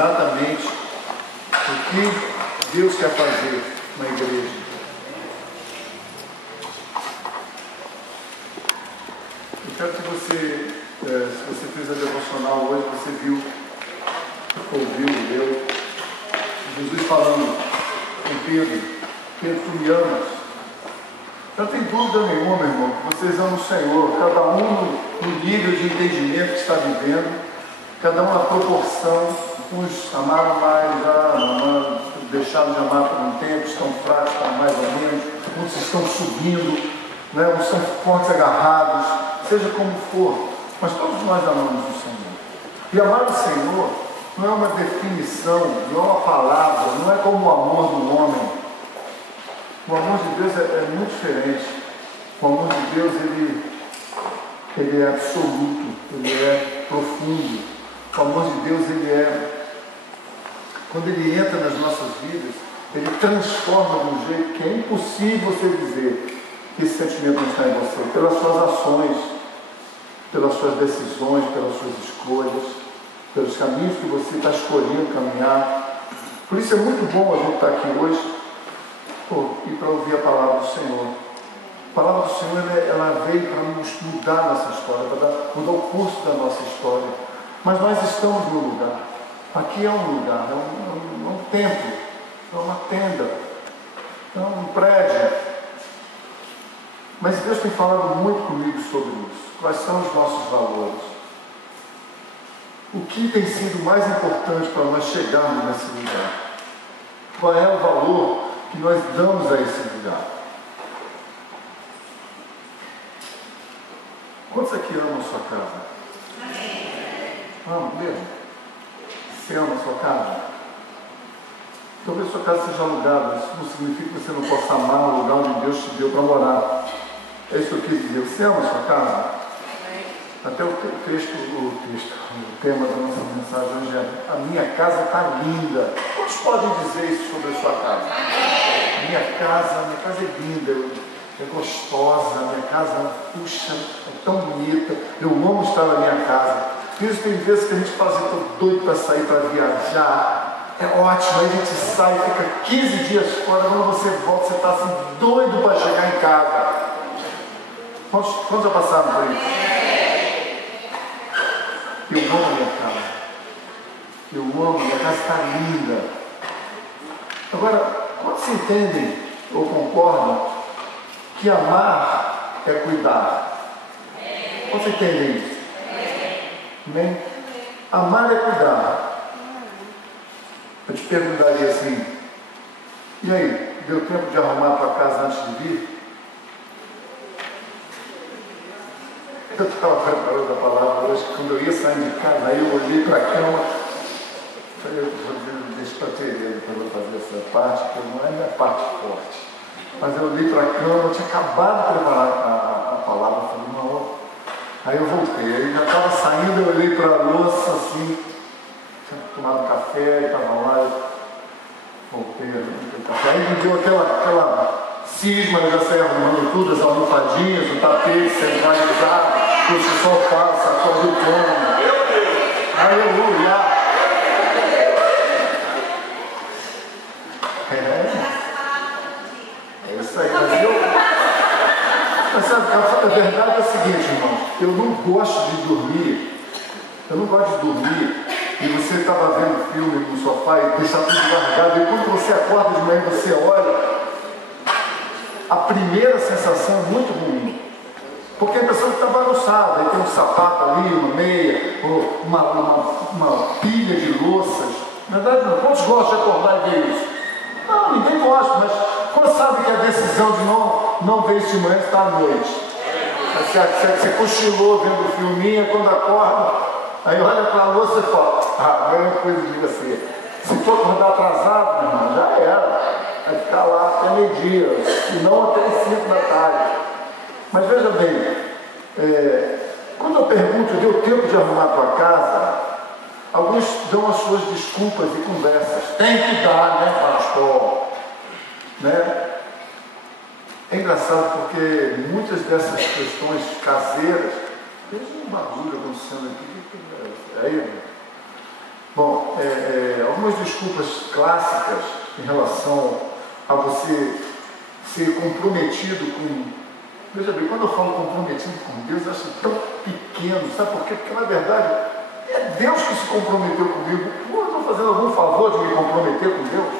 exatamente o que Deus quer fazer na igreja. Eu quero que você, se você fez a devocional hoje, você viu, ouviu, leu, Jesus falando com Pedro: Pedro, tu me amas? Não tem dúvida nenhuma, meu irmão, que vocês amam o Senhor, cada um no nível de entendimento que está vivendo, cada um na proporção. Uns amaram mais, já deixaram de amar por um tempo, estão fracos, estão mais ou menos, uns estão subindo, né? Uns estão fortes, agarrados, seja como for, mas todos nós amamos o Senhor. E amar o Senhor não é uma definição, não é uma palavra, não é como o amor do homem. O amor de Deus é muito diferente. O amor de Deus, ele é absoluto, ele é profundo. O amor de Deus, quando ele entra nas nossas vidas, ele transforma de um jeito que é impossível você dizer que esse sentimento não está em você, pelas suas ações, pelas suas decisões, pelas suas escolhas, pelos caminhos que você está escolhendo caminhar. Por isso é muito bom a gente estar aqui hoje e para ouvir a palavra do Senhor. A palavra do Senhor, ela veio para nos mudar nossa história, para mudar o curso da nossa história. Mas nós estamos no lugar. Aqui é um lugar, é um templo, é uma tenda, é um prédio. Mas Deus tem falado muito comigo sobre isso. Quais são os nossos valores? O que tem sido mais importante para nós chegarmos nesse lugar? Qual é o valor que nós damos a esse lugar? Quantos aqui amam a sua casa? Amam mesmo? Você ama a sua casa? Talvez a sua casa seja alugada. Isso não significa que você não possa amar o lugar onde Deus te deu para morar. É isso que eu quis dizer. Você ama a sua casa? Até o tema da nossa mensagem hoje é: a minha casa está linda. Quantos podem dizer isso sobre a sua casa? Minha casa é linda, é gostosa, minha casa, puxa, é tão bonita, eu amo estar na minha casa. Isso tem vezes que a gente fala assim: estou doido para sair, para viajar, é ótimo, aí a gente sai, fica 15 dias fora, quando você volta, você está assim, doido para chegar em casa. Quantos já passaram por isso? Eu amo a minha casa. Eu amo, minha casa está linda. Agora, quantos entendem ou concordam que amar é cuidar? Quantos entendem isso? Amém? Amar é cuidar. Eu te perguntaria assim: e aí, deu tempo de arrumar a tua casa antes de vir? Eu estava preparando a palavra hoje, quando eu ia sair de casa, aí eu olhei para a cama, falei: eu vou deixar para ter quando eu fazer essa parte, que não é minha parte forte. Mas eu olhei para a cama, eu tinha acabado de preparar a palavra, falei: não. Aí eu voltei, aí já estava saindo, eu olhei para a louça assim, tinha tomado café, estava lá, eu voltei ali no café, aí me deu aquela cisma, eu já saí arrumando tudo, as almofadinhas, o tapete centralizado, o sofá, sacode do trono. Aleluia! É isso aí, mas sabe, a verdade é a seguinte, irmãos: eu não gosto de dormir, e você estava vendo filme no sofá e deixar tudo largado, e quando você acorda de manhã e você olha, a primeira sensação é muito ruim, porque a pessoa está bagunçada, aí tem um sapato ali, uma meia, ou uma pilha de louças. Na verdade, não. Quantos gostam de acordar e ver isso? Não, ninguém gosta, mas quando sabe que a decisão de não ver isso de manhã está à noite. Você cochilou vendo o filminho, quando acorda, aí olha para a louça e fala: a mesma coisa de você. Se for acordar atrasado, meu irmão, já era. Vai ficar lá até meio-dia, e não até as 5 da tarde. Mas veja bem, quando eu pergunto: deu tempo de arrumar a tua casa? Alguns dão as suas desculpas e conversas. Tem que dar, né, pastor? Né? É engraçado porque muitas dessas questões caseiras, veja um barulho acontecendo aqui. Aí, bom, desculpas clássicas em relação a você ser comprometido com... Veja bem, quando eu falo comprometido com Deus, eu acho tão pequeno, sabe por quê? Porque na verdade é Deus que se comprometeu comigo. Eu estou fazendo algum favor de me comprometer com Deus?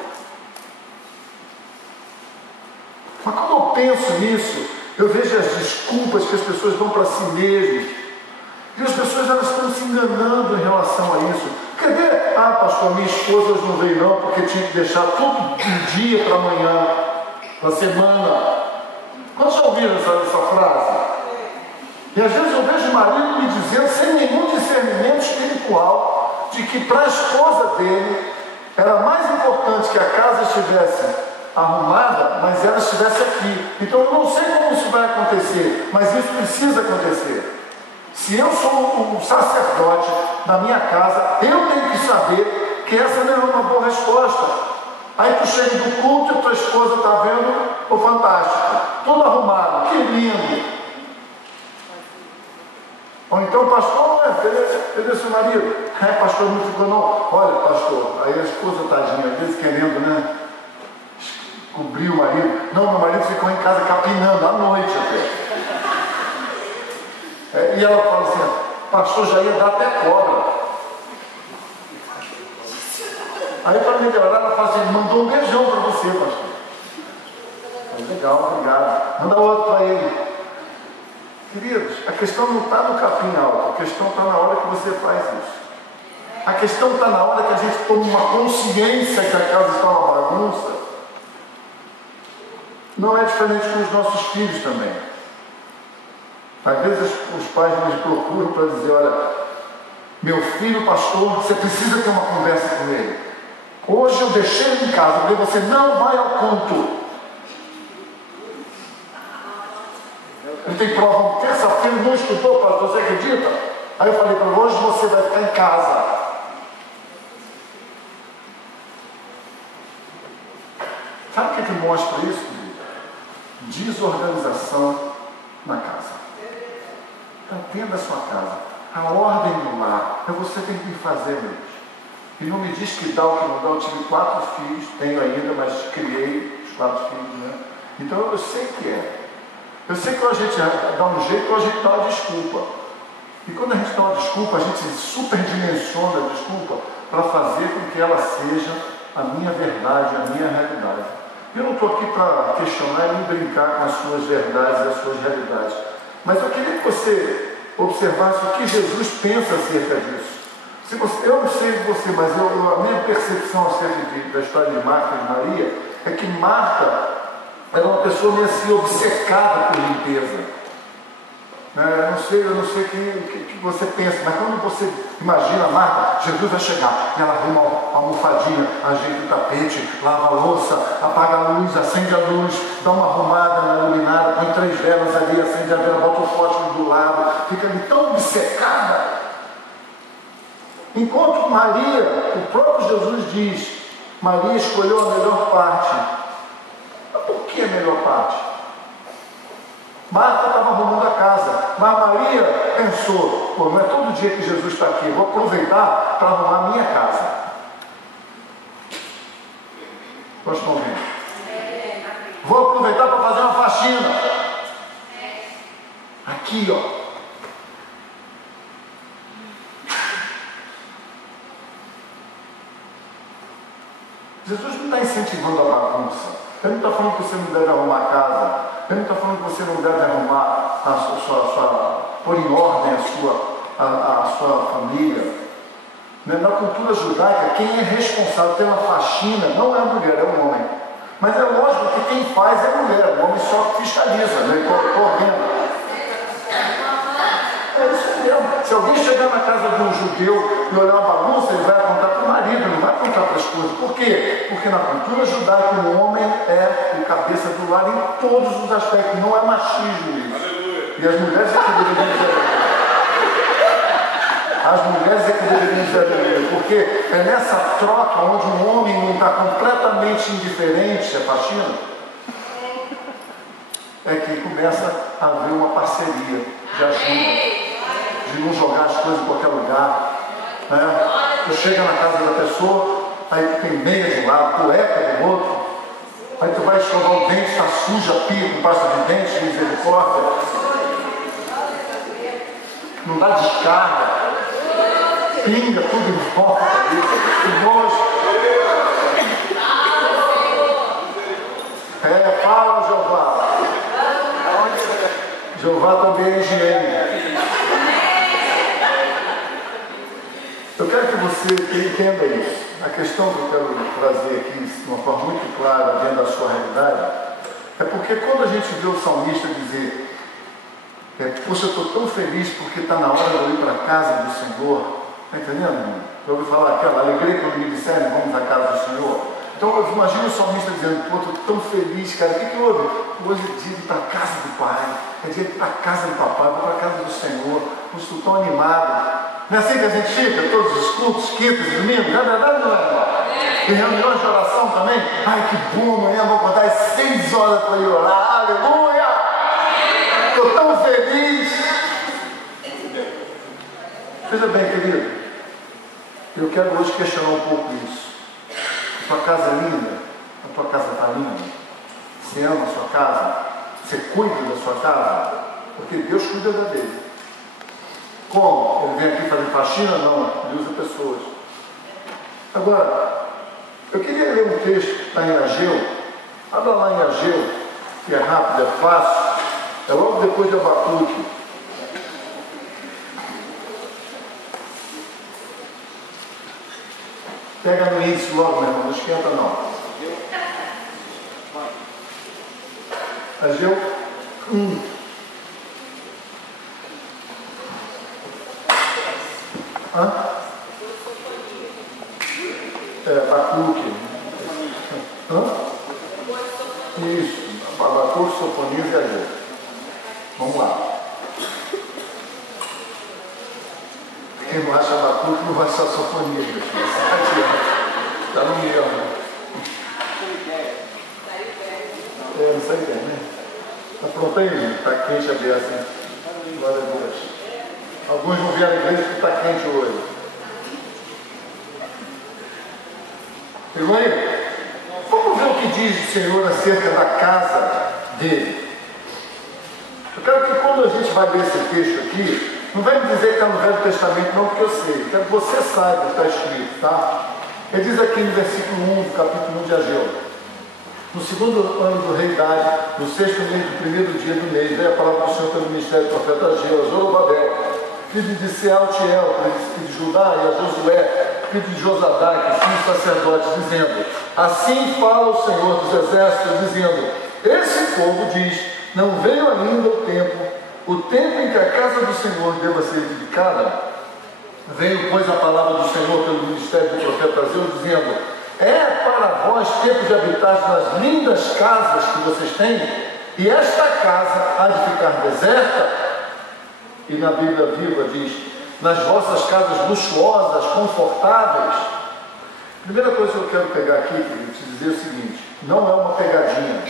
Mas quando eu penso nisso, eu vejo as desculpas que as pessoas dão para si mesmas. E as pessoas elas estão se enganando em relação a isso. Quer ver? Ah, pastor, minha esposa hoje não veio não, porque tinha que deixar tudo de dia para amanhã, para semana. Quando já ouviram essa frase? E às vezes eu vejo o marido me dizendo, sem nenhum discernimento espiritual, de que para a esposa dele era mais importante que a casa estivesse arrumada, mas ela estivesse aqui. Então eu não sei como isso vai acontecer, mas isso precisa acontecer. Se eu sou um sacerdote na minha casa, eu tenho que saber que essa não é uma boa resposta. Aí tu chega do culto e tua esposa está vendo o Fantástico, tudo arrumado, que lindo. Ou então, pastor, cadê seu marido? Pastor, não ficou não. Olha, pastor, aí a esposa tadinha, às vezes querendo, né, cobrir o marido. Não, meu marido ficou em casa capinando à noite até. E ela fala assim, pastor, já ia dar até cobra. Aí para melhorar, ela fala assim, mandou um beijão para você, pastor. Legal, obrigado. Manda outro para ele. Queridos, a questão não está no capim alto, a questão está na hora que você faz isso. A questão está na hora que a gente toma uma consciência que a casa está uma bagunça. Não é diferente com os nossos filhos também. Às vezes os pais nos procuram para dizer, olha, meu filho pastor, você precisa ter uma conversa com ele. Hoje eu deixei ele em casa, porque você não vai ao culto. Ele tem prova, terça-feira não estudou, pastor, você acredita? Aí eu falei para ele, hoje você vai ficar em casa. Sabe o que mostra isso? Desorganização na casa. Então, dentro da sua casa, a ordem no lar, é você tem que fazer mesmo. E não me diz que dá ou que não dá. Eu tive 4 filhos, tenho ainda, mas criei os 4 filhos, né? Então eu sei que é. Eu sei que a gente dá um jeito ou a gente dá uma desculpa. E quando a gente dá uma desculpa, a gente superdimensiona a desculpa para fazer com que ela seja a minha verdade, a minha realidade. Eu não estou aqui para questionar e nem brincar com as suas verdades e as suas realidades. Mas eu queria que você observasse o que Jesus pensa acerca disso. Eu não sei de você, mas a minha percepção acerca da história de Marta e de Maria é que Marta era uma pessoa meio assim obcecada por limpeza. Eu não sei o que você pensa, mas quando você imagina Marta, Jesus vai chegar, ela arruma a almofadinha, ajeita o tapete, lava a louça, apaga a luz, acende a luz, dá uma arrumada na luminária, põe 3 velas ali, acende a vela, bota o fósforo do lado, fica ali tão obcecada. Enquanto Maria, o próprio Jesus diz, Maria escolheu a melhor parte. Mas por que a melhor parte? Marta estava arrumando a casa, mas Maria pensou, não é todo dia que Jesus está aqui, vou aproveitar para arrumar a minha casa. Nós estamos vendo? Vou aproveitar para fazer uma faxina. Aqui, ó. Jesus não está incentivando a bagunça. Ele não está falando que você não deve arrumar a casa. Ele não está falando que você não deve arrumar pôr em ordem a sua família. Na cultura judaica, quem é responsável pela faxina não é a mulher, é o homem. Mas é lógico que quem faz é a mulher, o homem só fiscaliza, né? Coordena. É isso mesmo. Se alguém chegar na casa de um judeu e olhar uma bagunça, ele vai apontar para o marido, não vai apontar para a esposa. Por quê? Porque na cultura judaica o homem é o cabeça do lar em todos os aspectos, não é machismo isso. Aleluia. E as mulheres é que deveriam dizer as mulheres é que deveriam dizer porque é nessa troca onde um homem não está completamente indiferente à faxina, é que começa a haver uma parceria de ajuda. De não jogar as coisas em qualquer lugar, né? Tu chega na casa da pessoa, aí tu tem meia de um lado, cueca do outro, aí tu vai escovar o dente, está suja, pia com pasta de dente, de misericórdia, não dá descarga, pinga tudo em volta, que nojo. Fala, Jeová. Jeová também é higiene. Eu quero que você entenda isso. A questão que eu quero trazer aqui, de uma forma muito clara, dentro da sua realidade, é porque quando a gente vê o salmista dizer, poxa, eu estou tão feliz porque está na hora de eu ir para a casa do Senhor. Está entendendo, irmão? Eu ouvi falar aquela alegria quando me disserem, vamos à casa do Senhor. Então eu imagino o salmista dizendo, pô, estou tão feliz, cara. O que houve? Hoje é dia de ir para a casa do Pai, é dia de ir para a casa do Papai, vou para a casa do Senhor. Hoje estou tão animado. Não é assim que a gente fica, todos os cultos, quintas, domingos? Não é verdade, não é? Tem reuniões de oração também? Ai, que bom, amanhã vou acordar às 6 horas para ir orar. Aleluia! Estou tão feliz. Veja bem, querido, eu quero hoje questionar um pouco isso. A tua casa é linda? A tua casa está linda? Você ama a sua casa? Você cuida da sua casa? Porque Deus cuida da dele. Como? Ele vem aqui fazer faxina? Não, ele usa pessoas. Agora, eu queria ler um texto que está em Ageu. Abra lá em Ageu, que é rápido, é fácil. É logo depois de Abacuque. Pega no índice logo, meu irmão, não esquenta não. Ageu 1. Abacuque. Isso. Abacuque, Sofonias e Ageu. Vamos lá. Quem não acha Abacuque não vai achar Sofonias, meu filho. Está no meio. Não sei bem, né? Está pronto aí, gente? Está quente a beça, hein? Glória a Deus. Alguns não vieram à igreja porque está quente hoje. Irmão, vamos ver o que diz o Senhor acerca da casa dele. Eu quero que quando a gente vai ler esse texto aqui, não vai me dizer que está no Velho Testamento, não, porque eu sei. Quero que você saiba o que está escrito, tá? Ele diz aqui no versículo 1 do capítulo 1 de Ageu: no segundo ano do rei Dário, no sexto mês do primeiro dia do mês, veio a palavra do Senhor pelo ministério do profeta Ageu, a Zorobabel, filho de Sealtiel, príncipe de Judá, e a Josué, filho de Josadaque, filho de sacerdote, dizendo: assim fala o Senhor dos exércitos, dizendo: esse povo diz, não veio ainda o tempo em que a casa do Senhor deva ser edificada. Veio, pois, a palavra do Senhor pelo ministério do profeta Ageu, dizendo: é para vós tempo de habitar nas lindas casas que vocês têm, e esta casa há de ficar deserta. E na Bíblia Viva diz: nas vossas casas luxuosas, confortáveis. Primeira coisa que eu quero pegar aqui, querido, te dizer o seguinte: não é uma pegadinha.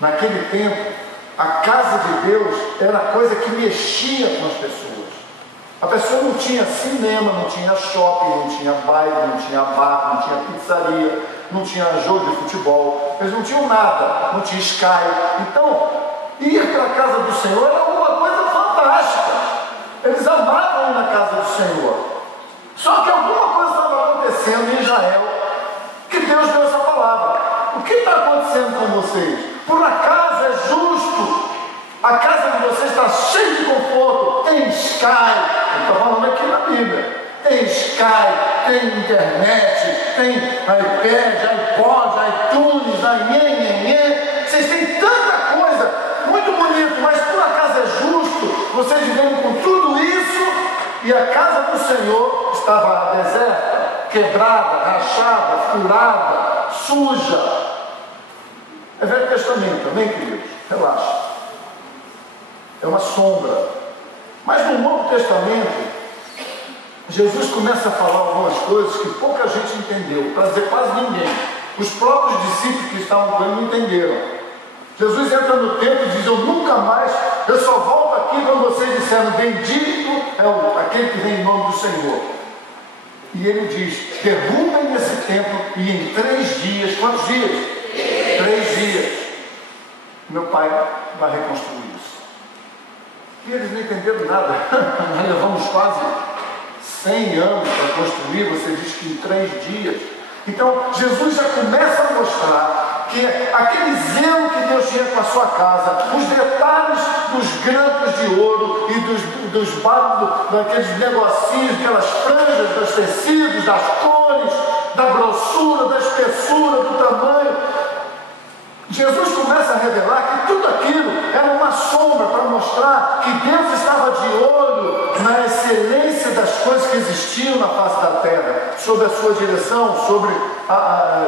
Naquele tempo, a casa de Deus era coisa que mexia com as pessoas. A pessoa não tinha cinema, não tinha shopping, não tinha baile, não tinha bar, não tinha pizzaria, não tinha jogo de futebol, eles não tinham nada, não tinha Sky. Então, ir para a casa do Senhor era uma coisa fantástica. Eles amavam ir na casa do Senhor. Só que alguma coisa estava acontecendo em Israel, que Deus deu essa palavra. O que está acontecendo com vocês? Por acaso é justo? A casa de vocês está cheia de conforto, tem Sky, eu estou falando aqui na Bíblia, tem Sky, tem internet, tem iPad, iPod, iTunes, vocês têm tanta coisa, muito bonito, mas por acaso é justo vocês vivendo com tudo isso e a casa do Senhor estava deserta, quebrada, rachada, furada, suja? É Velho Testamento, amém, queridos? Relaxa. É uma sombra. Mas no Novo Testamento, Jesus começa a falar algumas coisas que pouca gente entendeu, para dizer quase ninguém. Os próprios discípulos que estavam com ele não entenderam. Jesus entra no templo e diz: eu nunca mais, eu só volto aqui quando vocês disseram: bendito é aquele que vem em nome do Senhor. E ele diz: derrubem esse templo e em 3 dias, quantos dias? 3 dias, meu pai vai reconstruir isso. E eles não entenderam nada. Nós levamos quase 100 anos para construir, você diz que em 3 dias. Então, Jesus já começa a mostrar que aquele zelo que Deus tinha com a sua casa, os detalhes dos grampos de ouro e daqueles negocinhos, aquelas franjas, dos tecidos, das cores, da grossura, da espessura, do tamanho. Jesus começa a revelar que tudo aquilo era uma sombra para mostrar que Deus estava de olho na excelência das coisas que existiam na face da terra, sob a sua direção,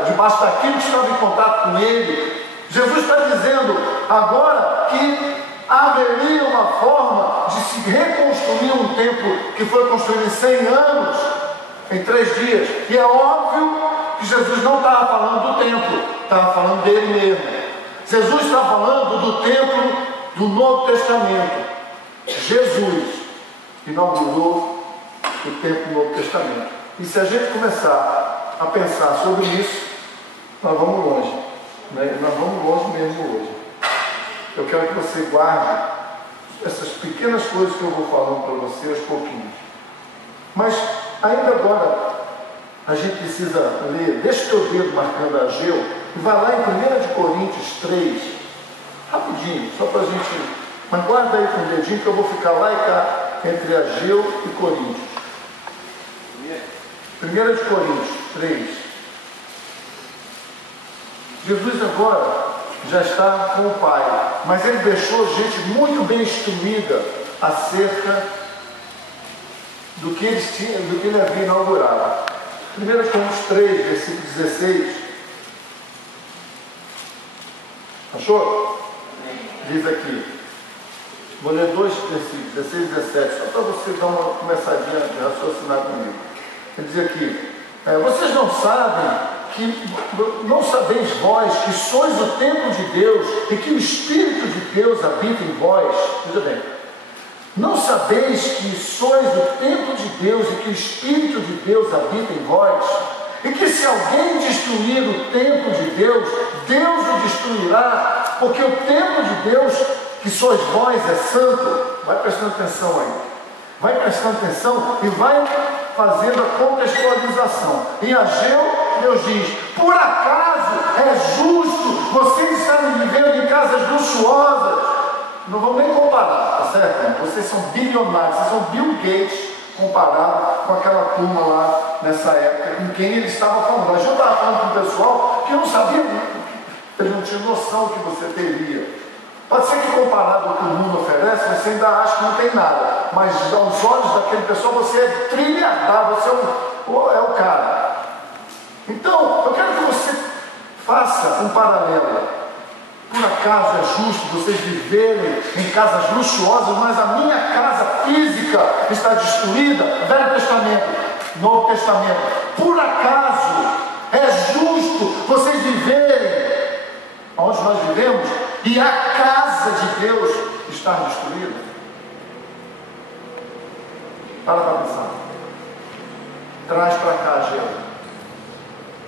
debaixo daquilo que estava em contato com ele. Jesus está dizendo agora que haveria uma forma de se reconstruir um templo que foi construído em 100 anos, em 3 dias. E é óbvio que Jesus não estava falando do templo, estava falando dele mesmo. Jesus está falando do templo do Novo Testamento. Jesus inaugurou o templo do Novo Testamento. E se a gente começar a pensar sobre isso, nós vamos longe, né? Nós vamos longe mesmo hoje. Eu quero que você guarde essas pequenas coisas que eu vou falando para você aos pouquinhos. Mas ainda agora a gente precisa ler, deixa o teu dedo marcando Ageu e vai lá em 1 Coríntios 3, rapidinho, só para a gente, mas guarda aí com o dedinho que eu vou ficar lá e cá entre Ageu e Coríntios. 1 Coríntios 3. Jesus agora já está com o Pai, mas ele deixou gente muito bem instruída acerca do que ele havia inaugurado. 1 Coríntios 3, versículo 16. Achou? Diz aqui. Vou ler 2 versículos, 16 e 17, só para você dar uma começadinha de raciocinar comigo. Ele diz aqui: vocês não sabeis vós que sois o templo de Deus e que o Espírito de Deus habita em vós? Veja bem. Não sabeis que sois o templo de Deus e que o Espírito de Deus habita em vós? E que se alguém destruir o templo de Deus, Deus o destruirá, porque o templo de Deus, que sois vós, é santo. Vai prestando atenção aí. Vai prestando atenção e vai fazendo a contextualização. Em Ageu, Deus diz: por acaso é justo vocês estarem vivendo em casas luxuosas? Não vamos nem comparar, tá certo? Vocês são bilionários, vocês são Bill Gates comparado com aquela turma lá nessa época com quem ele estava falando. A gente estava falando com o pessoal que eu não sabia, eles não tinham noção do que você teria. Pode ser que comparado ao que o mundo oferece, você ainda acha que não tem nada, mas aos olhos daquele pessoal você é trilhardário, você é o cara. Então, eu quero que você faça um paralelo. Por acaso é justo vocês viverem em casas luxuosas, mas a minha casa física está destruída? Velho Testamento, Novo Testamento. Por acaso é justo vocês viverem onde nós vivemos e a casa de Deus está destruída? Para pensar. Traz para cá, Gelo.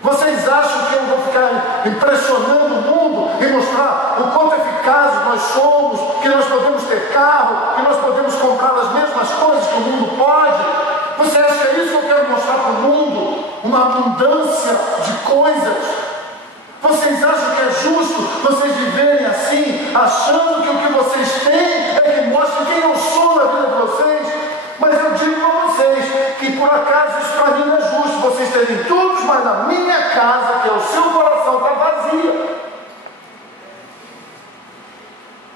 Vocês acham que eu vou ficar impressionando o mundo e mostrar o quanto eficazes nós somos, que nós podemos ter carro, que nós podemos comprar as mesmas coisas que o mundo pode? Você acha que é isso que eu quero mostrar para o mundo? Uma abundância de coisas? Vocês acham que é justo vocês viverem assim, achando que o que vocês têm é que mostra quem eu sou na vida de vocês? Mas eu digo para vocês que por acaso isso para mim não é justo, vocês terem tudo, mas na minha casa, que é o seu coração, está vazia.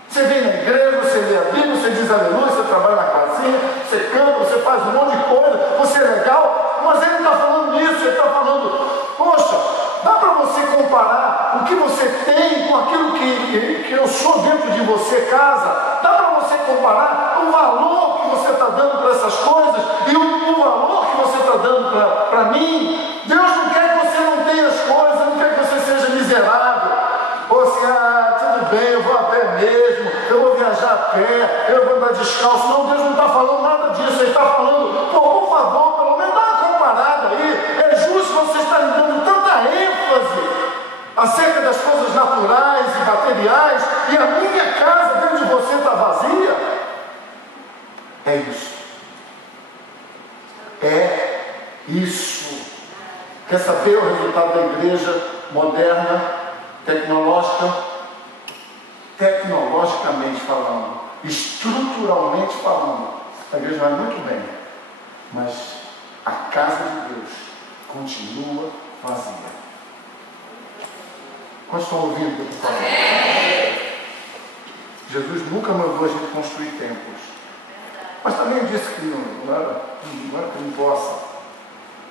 Você vem na igreja, você lê a Bíblia, você diz aleluia, você trabalha na casinha, você canta, você faz um monte de coisa, você é legal, mas ele não está falando nisso, ele está falando, poxa, dá para você comparar o que você tem com aquilo que eu sou dentro de você, casa? Dá para você comparar o valor que você está dando para essas coisas e o valor que você está dando para mim? Deus não quer que você não tenha as coisas, não quer que você seja miserável. Ou assim, tudo bem, eu vou a pé mesmo, eu vou viajar a pé, eu vou andar descalço. Não, Deus não está falando nada disso, Ele está falando, por favor, pelo menos dá uma comparada aí. É justo você estar dando tanto Quer saber o resultado da igreja moderna, tecnologicamente falando, estruturalmente falando? A igreja vai muito bem, mas a casa de Deus continua vazia. Quantos estão ouvindo o que eu estou falando? Jesus nunca mandou a gente construir templos, mas também disse que não era que não possa.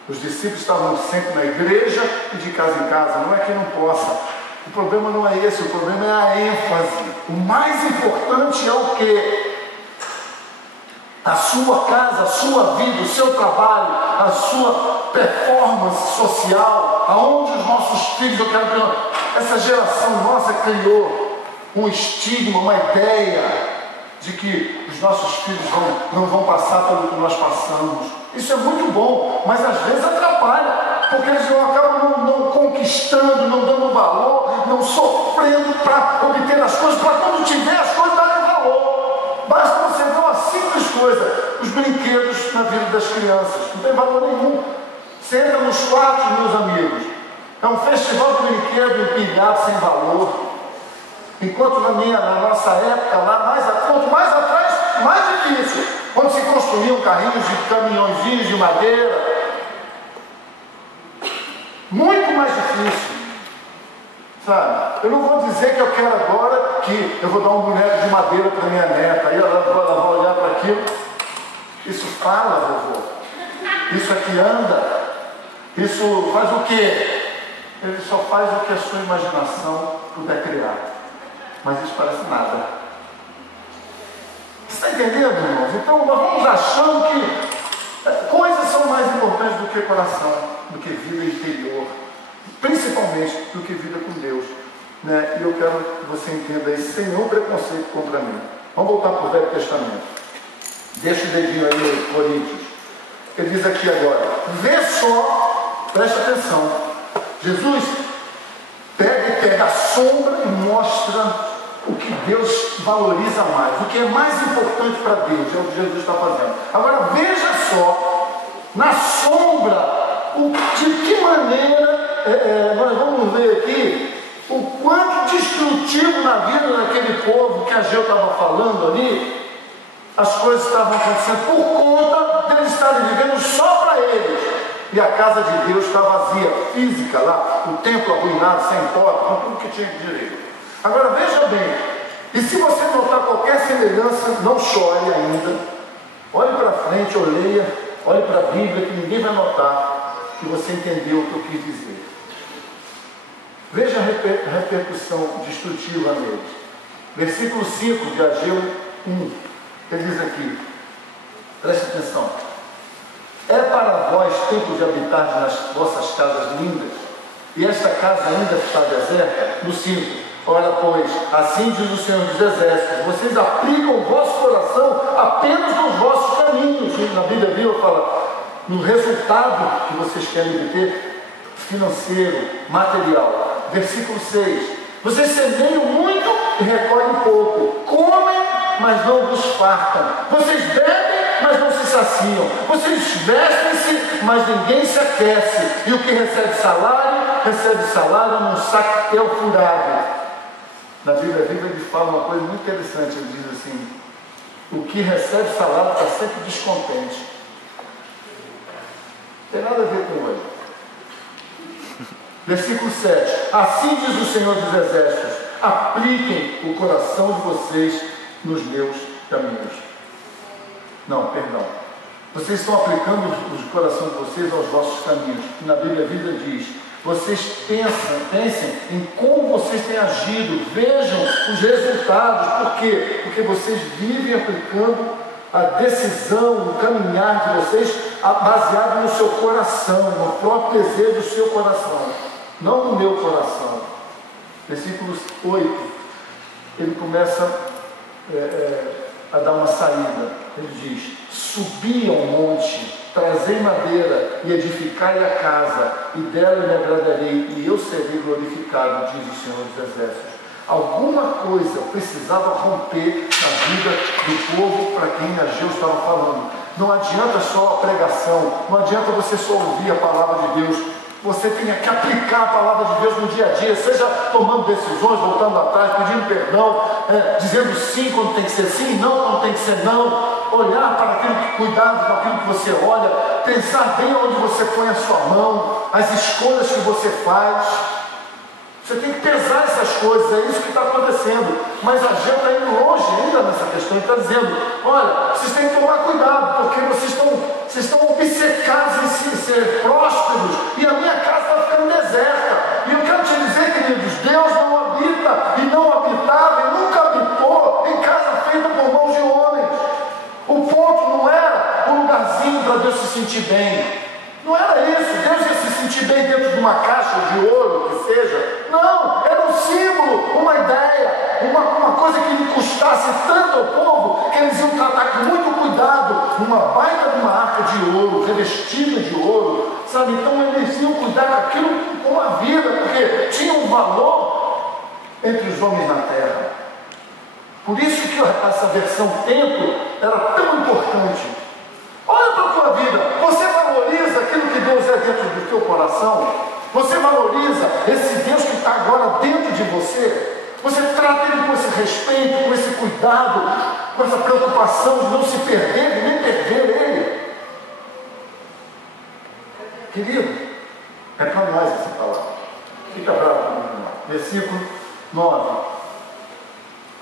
Os discípulos estavam sempre na igreja e de casa em casa. Não é que não possa. O problema não é esse, o problema é a ênfase. O mais importante é o quê? A sua casa, a sua vida, o seu trabalho, a sua performance social, aonde os nossos filhos, eu quero perguntar, essa geração nossa criou um estigma, uma ideia de que os nossos filhos não vão passar pelo que nós passamos. Isso é muito bom, mas às vezes atrapalha, porque eles acabam não conquistando, não dando valor, não sofrendo para obter as coisas, para quando tiver as coisas darem valor. Basta você ver uma simples coisa, os brinquedos na vida das crianças, não tem valor nenhum. Você entra nos quartos, meus amigos, é um festival de brinquedo empilhado sem valor. Enquanto na nossa época, lá quanto mais atrás, mais difícil. Quando se construíam carrinhos de caminhõezinhos de madeira, muito mais difícil. Sabe? Eu não vou dizer que eu quero agora que eu vou dar um boneco de madeira para minha neta, aí ela vai olhar para aquilo. Isso fala, vovô. Isso aqui anda. Isso faz o quê? Ele só faz o que a sua imaginação puder criar. Mas isso parece nada. Você está entendendo, irmãos? Então nós vamos achando que coisas são mais importantes do que coração, do que vida interior, principalmente do que vida com Deus. Né? E eu quero que você entenda isso sem nenhum preconceito contra mim. Vamos voltar para o Velho Testamento. Deixa o dedinho aí em Coríntios. Ele diz aqui agora, vê só, presta atenção, Jesus pega a sombra e mostra o que Deus valoriza mais, o que é mais importante para Deus, é o que Jesus está fazendo. Agora veja só, na sombra, de que maneira, nós vamos ver aqui, o quanto destrutivo na vida daquele povo que Ageu estava falando ali, as coisas estavam acontecendo por conta deles estarem vivendo só para eles. E a casa de Deus está vazia, física lá, o templo arruinado, sem porta, com tudo que tinha de direito. Agora veja bem, e se você notar qualquer semelhança, não chore ainda, olhe para frente, ou leia, olhe para a Bíblia, que ninguém vai notar que você entendeu o que eu quis dizer. Veja a repercussão destrutiva neles. Versículo 5 de Ageu 1, ele diz aqui, preste atenção, é para vós tempo de habitar nas vossas casas lindas, e esta casa ainda está deserta? No 5, ora pois, assim diz o Senhor dos Exércitos, vocês aplicam o vosso coração apenas nos vossos caminhos. Na Bíblia viva fala, no resultado que vocês querem obter, financeiro, material. Versículo 6, vocês semeiam muito e recolhem pouco, comem, mas não vos fartam, vocês bebem, mas não se saciam, vocês vestem-se, mas ninguém se aquece, e o que recebe salário num sactel furado. Na Bíblia Viva ele fala uma coisa muito interessante, ele diz assim, o que recebe salário está sempre descontente. Não tem nada a ver com hoje. Versículo 7, assim diz o Senhor dos Exércitos, apliquem o coração de vocês nos meus caminhos. Não, perdão. Vocês estão aplicando o coração de vocês aos vossos caminhos. E na Bíblia Vida diz, vocês pensem em como vocês têm agido, vejam os resultados. Por quê? Porque vocês vivem aplicando a decisão, o caminhar de vocês baseado no seu coração, no próprio desejo do seu coração, não no meu coração. Versículo 8, ele começa a dar uma saída. Ele diz, subi ao monte, trazei madeira e edificai a casa, e dela me agradarei, e eu serei glorificado, diz o Senhor dos Exércitos. Alguma coisa precisava romper na vida do povo para quem Ageu estava falando. Não adianta só a pregação, não adianta você só ouvir a palavra de Deus. você tenha que aplicar a palavra de Deus no dia a dia, seja tomando decisões, voltando atrás, pedindo perdão, dizendo sim quando tem que ser sim, não quando tem que ser não, olhar para aquilo que, cuidado com aquilo que você olha, pensar bem onde você põe a sua mão, as escolhas que você faz. Você tem que pesar essas coisas, é isso que está acontecendo. Mas a gente está indo longe ainda nessa questão, e está dizendo, olha, vocês têm que tomar cuidado, porque vocês estão obcecados em ser prósperos, e a minha casa está ficando deserta. E eu quero te dizer, queridos, Deus não habita, e não habitava, e nunca habitou em casa feita por mãos de homens. O ponto não era um lugarzinho para Deus se sentir bem. Não era isso, Deus ia se sentir bem dentro de uma caixa de ouro, que seja. Não, era um símbolo, uma ideia, uma coisa que lhe custasse tanto ao povo, que eles iam tratar com muito cuidado, uma baita de uma arca de ouro, revestida de ouro, sabe? Então eles iam cuidar daquilo com a vida, porque tinha um valor entre os homens na terra. Por isso que essa versão templo era tão importante. Olha para a tua vida, você valoriza aquilo que Deus é dentro do teu coração? Você valoriza esse Deus que está agora dentro de você? Você trata Ele com esse respeito, com esse cuidado, com essa preocupação de não se perder, de nem perder Ele? Querido, é para nós essa palavra. Fica bravo comigo, não. Versículo 9. Não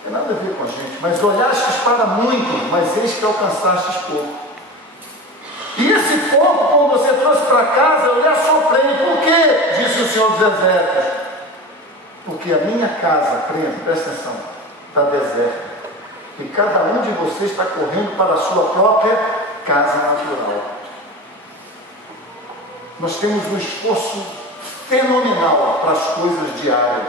tem nada a ver com a gente. Mas olhastes para muito, mas eis que alcançastes pouco. E esse pouco, quando você trouxe para casa, eu lhe assoprei. Por quê? Disse o Senhor dos Exércitos. Porque a minha casa, presta atenção, está deserta. E cada um de vocês está correndo para a sua própria casa natural. Nós temos um esforço fenomenal para as coisas diárias.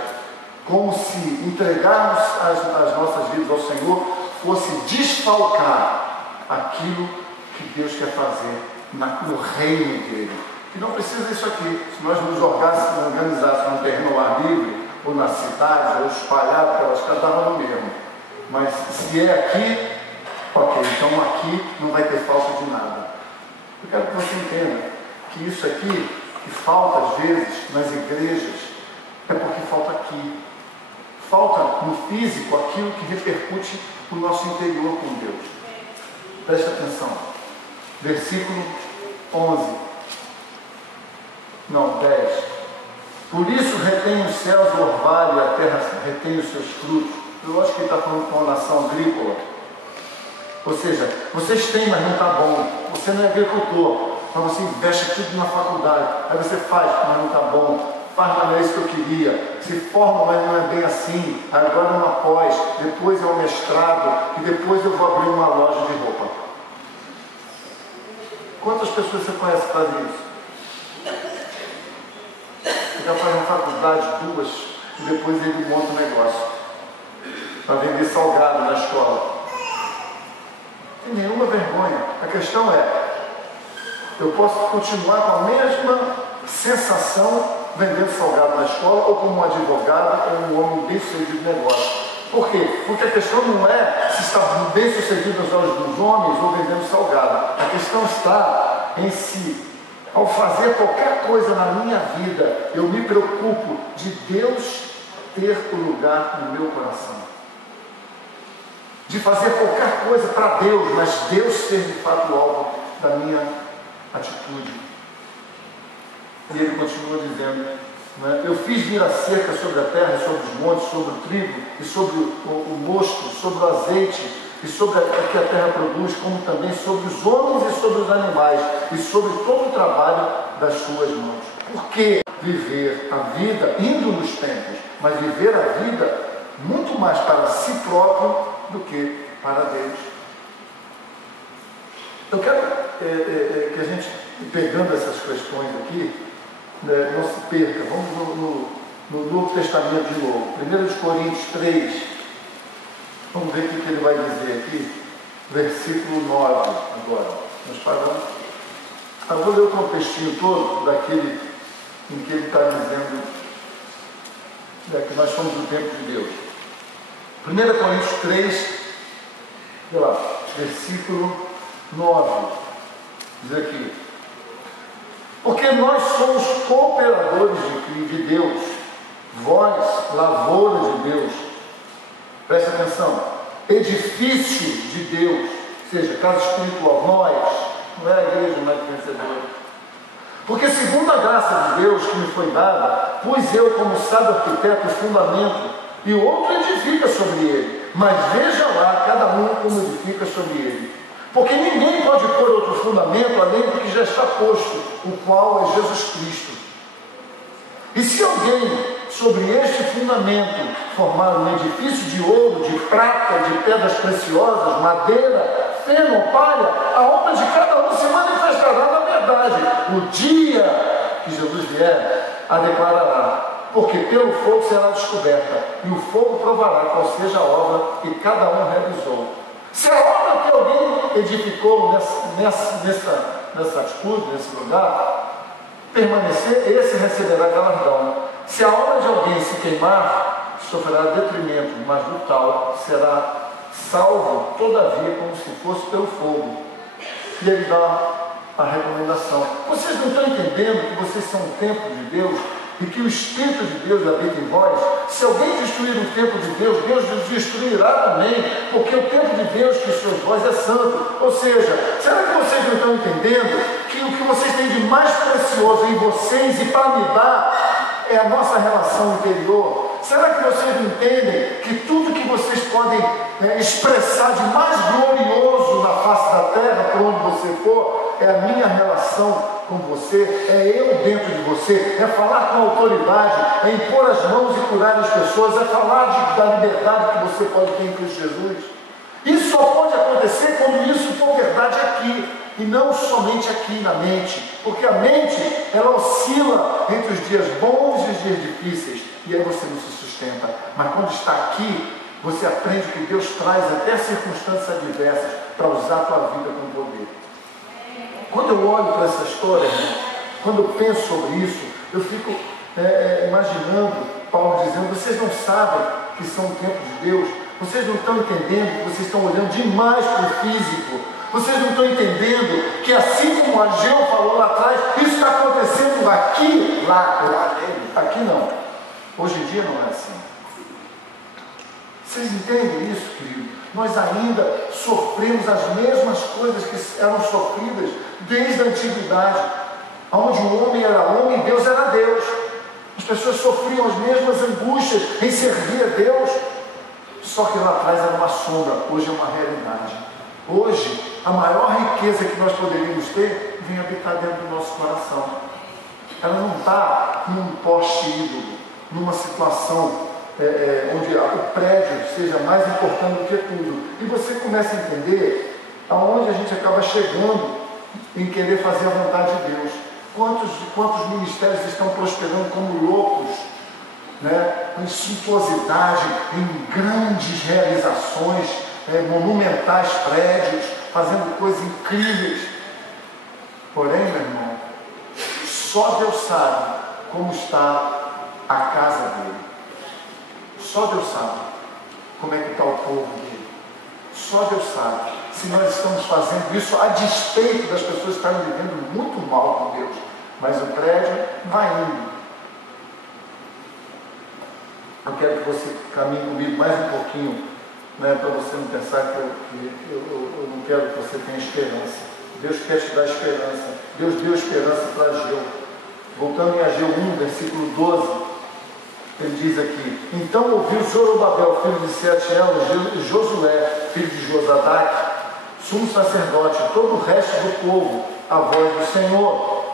Como se entregarmos as nossas vidas ao Senhor fosse desfalcar aquilo que Deus quer fazer no reino dele. Que não precisa disso aqui. Se nós nos organizássemos num terreno ao ar livre, ou na cidade, ou espalhado pelas casas, dava no mesmo. Mas se é aqui, ok, então aqui não vai ter falta de nada. Eu quero que você entenda que isso aqui, que falta às vezes nas igrejas, é porque falta aqui. Falta no físico aquilo que repercute no nosso interior com Deus. Preste atenção. Versículo 11. Não, 10. Por isso retém os céus o orvalho e a terra retém os seus frutos. Eu acho que ele está falando com uma nação agrícola. Ou seja, vocês têm, mas não está bom. Você não é agricultor, mas você investe tudo na faculdade. Aí você faz, mas não está bom. Faz, mas não é isso que eu queria. Se forma, mas não é bem assim. Agora é uma pós, depois é um mestrado, e depois eu vou abrir uma loja de roupa. Quantas pessoas você conhece que fazem isso? Ele já faz uma faculdade, 2, e depois ele monta um negócio para vender salgado na escola. Não tem nenhuma vergonha. A questão é, eu posso continuar com a mesma sensação vendendo salgado na escola, ou como um advogado, ou um homem bem sucedido no negócio. Por quê? Porque a questão não é se está bem sucedido aos olhos dos homens ou vendendo salgado. A questão está em si. Ao fazer qualquer coisa na minha vida, eu me preocupo de Deus ter o lugar no meu coração. De fazer qualquer coisa para Deus, mas Deus ser de fato o alvo da minha atitude. E ele continua dizendo, né? Eu fiz vir a seca sobre a terra, sobre os montes, sobre o trigo, e sobre o mosto, sobre o azeite, e sobre o que a terra produz, como também sobre os homens e sobre os animais, e sobre todo o trabalho das suas mãos. Por que viver a vida indo nos templos, mas viver a vida muito mais para si próprio do que para Deus? Eu quero que a gente, pegando essas questões aqui, não se perca. Vamos no Novo Testamento de novo. 1 Coríntios 3. Vamos ver o que ele vai dizer aqui. Versículo 9 agora. Nós paramos. Eu vou ler o contextinho todo daquele em que ele está dizendo que nós somos o templo de Deus. 1 Coríntios 3, sei lá, versículo 9. Diz aqui. Porque nós somos cooperadores de Deus, vós, lavoura de Deus. Presta atenção, edifício de Deus, ou seja, casa espiritual, nós, não é a igreja mais vencedora. Porque segundo a graça de Deus que me foi dada, pus eu como sábio arquiteto o fundamento, e o outro edifica sobre ele. Mas veja lá, cada um como edifica sobre ele. Porque ninguém pode pôr outro fundamento além do que já está posto, o qual é Jesus Cristo. E se alguém sobre este fundamento formar um edifício de ouro, de prata, de pedras preciosas, madeira, feno ou palha, a obra de cada um se manifestará na verdade. O dia que Jesus vier, a declarará. Porque pelo fogo será descoberta, e o fogo provará qual seja a obra que cada um realizou. Se a obra que alguém edificou nessa atitude, nesse lugar, permanecer, esse receberá galardão. Se a obra de alguém se queimar, sofrerá detrimento, mas do tal será salvo, todavia, como se fosse pelo fogo. E ele dá a recomendação. Vocês não estão entendendo que vocês são o templo de Deus? E que o Espírito de Deus habita em vós? Se alguém destruir o templo de Deus, Deus os destruirá também, porque o templo de Deus que sois vós é santo. Ou seja, será que vocês não estão entendendo que o que vocês têm de mais precioso em vocês e para me dar é a nossa relação interior? Será que vocês não entendem que tudo que vocês podem expressar de mais glorioso na face da terra, por onde você for, é a minha relação com você, é eu dentro de você, é falar com autoridade, é impor as mãos e curar as pessoas, é falar da liberdade que você pode ter em Cristo Jesus. Isso só pode acontecer quando isso for verdade aqui, e não somente aqui na mente, porque a mente, ela oscila entre os dias bons e os dias difíceis, e aí você não se sustenta. Mas quando está aqui, você aprende que Deus traz até circunstâncias adversas para usar a tua vida com poder. Quando eu olho para essa história, quando eu penso sobre isso, eu fico imaginando Paulo dizendo: vocês não sabem que são o templo de Deus, vocês não estão entendendo que vocês estão olhando demais para o físico, vocês não estão entendendo que assim como Ageu falou lá atrás, isso está acontecendo aqui, lá, aqui não. Hoje em dia não é assim. Vocês entendem isso, querido? Nós ainda sofremos as mesmas coisas que eram sofridas desde a antiguidade, onde o homem era homem e Deus era Deus. As pessoas sofriam as mesmas angústias em servir a Deus, só que lá atrás era uma sombra, hoje é uma realidade. Hoje, a maior riqueza que nós poderíamos ter vem habitar dentro do nosso coração. Ela não está num poste ídolo, numa situação onde o prédio seja mais importante do que tudo. E você começa a entender aonde a gente acaba chegando em querer fazer a vontade de Deus. Quantos ministérios estão prosperando como loucos, em suntuosidade, em grandes realizações, monumentais prédios, fazendo coisas incríveis. Porém, meu irmão, só Deus sabe como está a casa dele. Só Deus sabe como é que está o povo dele. Só Deus sabe se nós estamos fazendo isso a despeito das pessoas que estarem vivendo muito mal com Deus. Mas o prédio vai indo. Eu quero que você caminhe comigo mais um pouquinho, para você não pensar que eu não quero que você tenha esperança. Deus quer te dar esperança. Deus deu esperança para Ageu. Voltando em Ageu 1, versículo 12. Ele diz aqui: então ouviu Zorobabel, filho de Sealtiel, e Josué, filho de Josadac, sumo sacerdote, e todo o resto do povo, a voz do Senhor,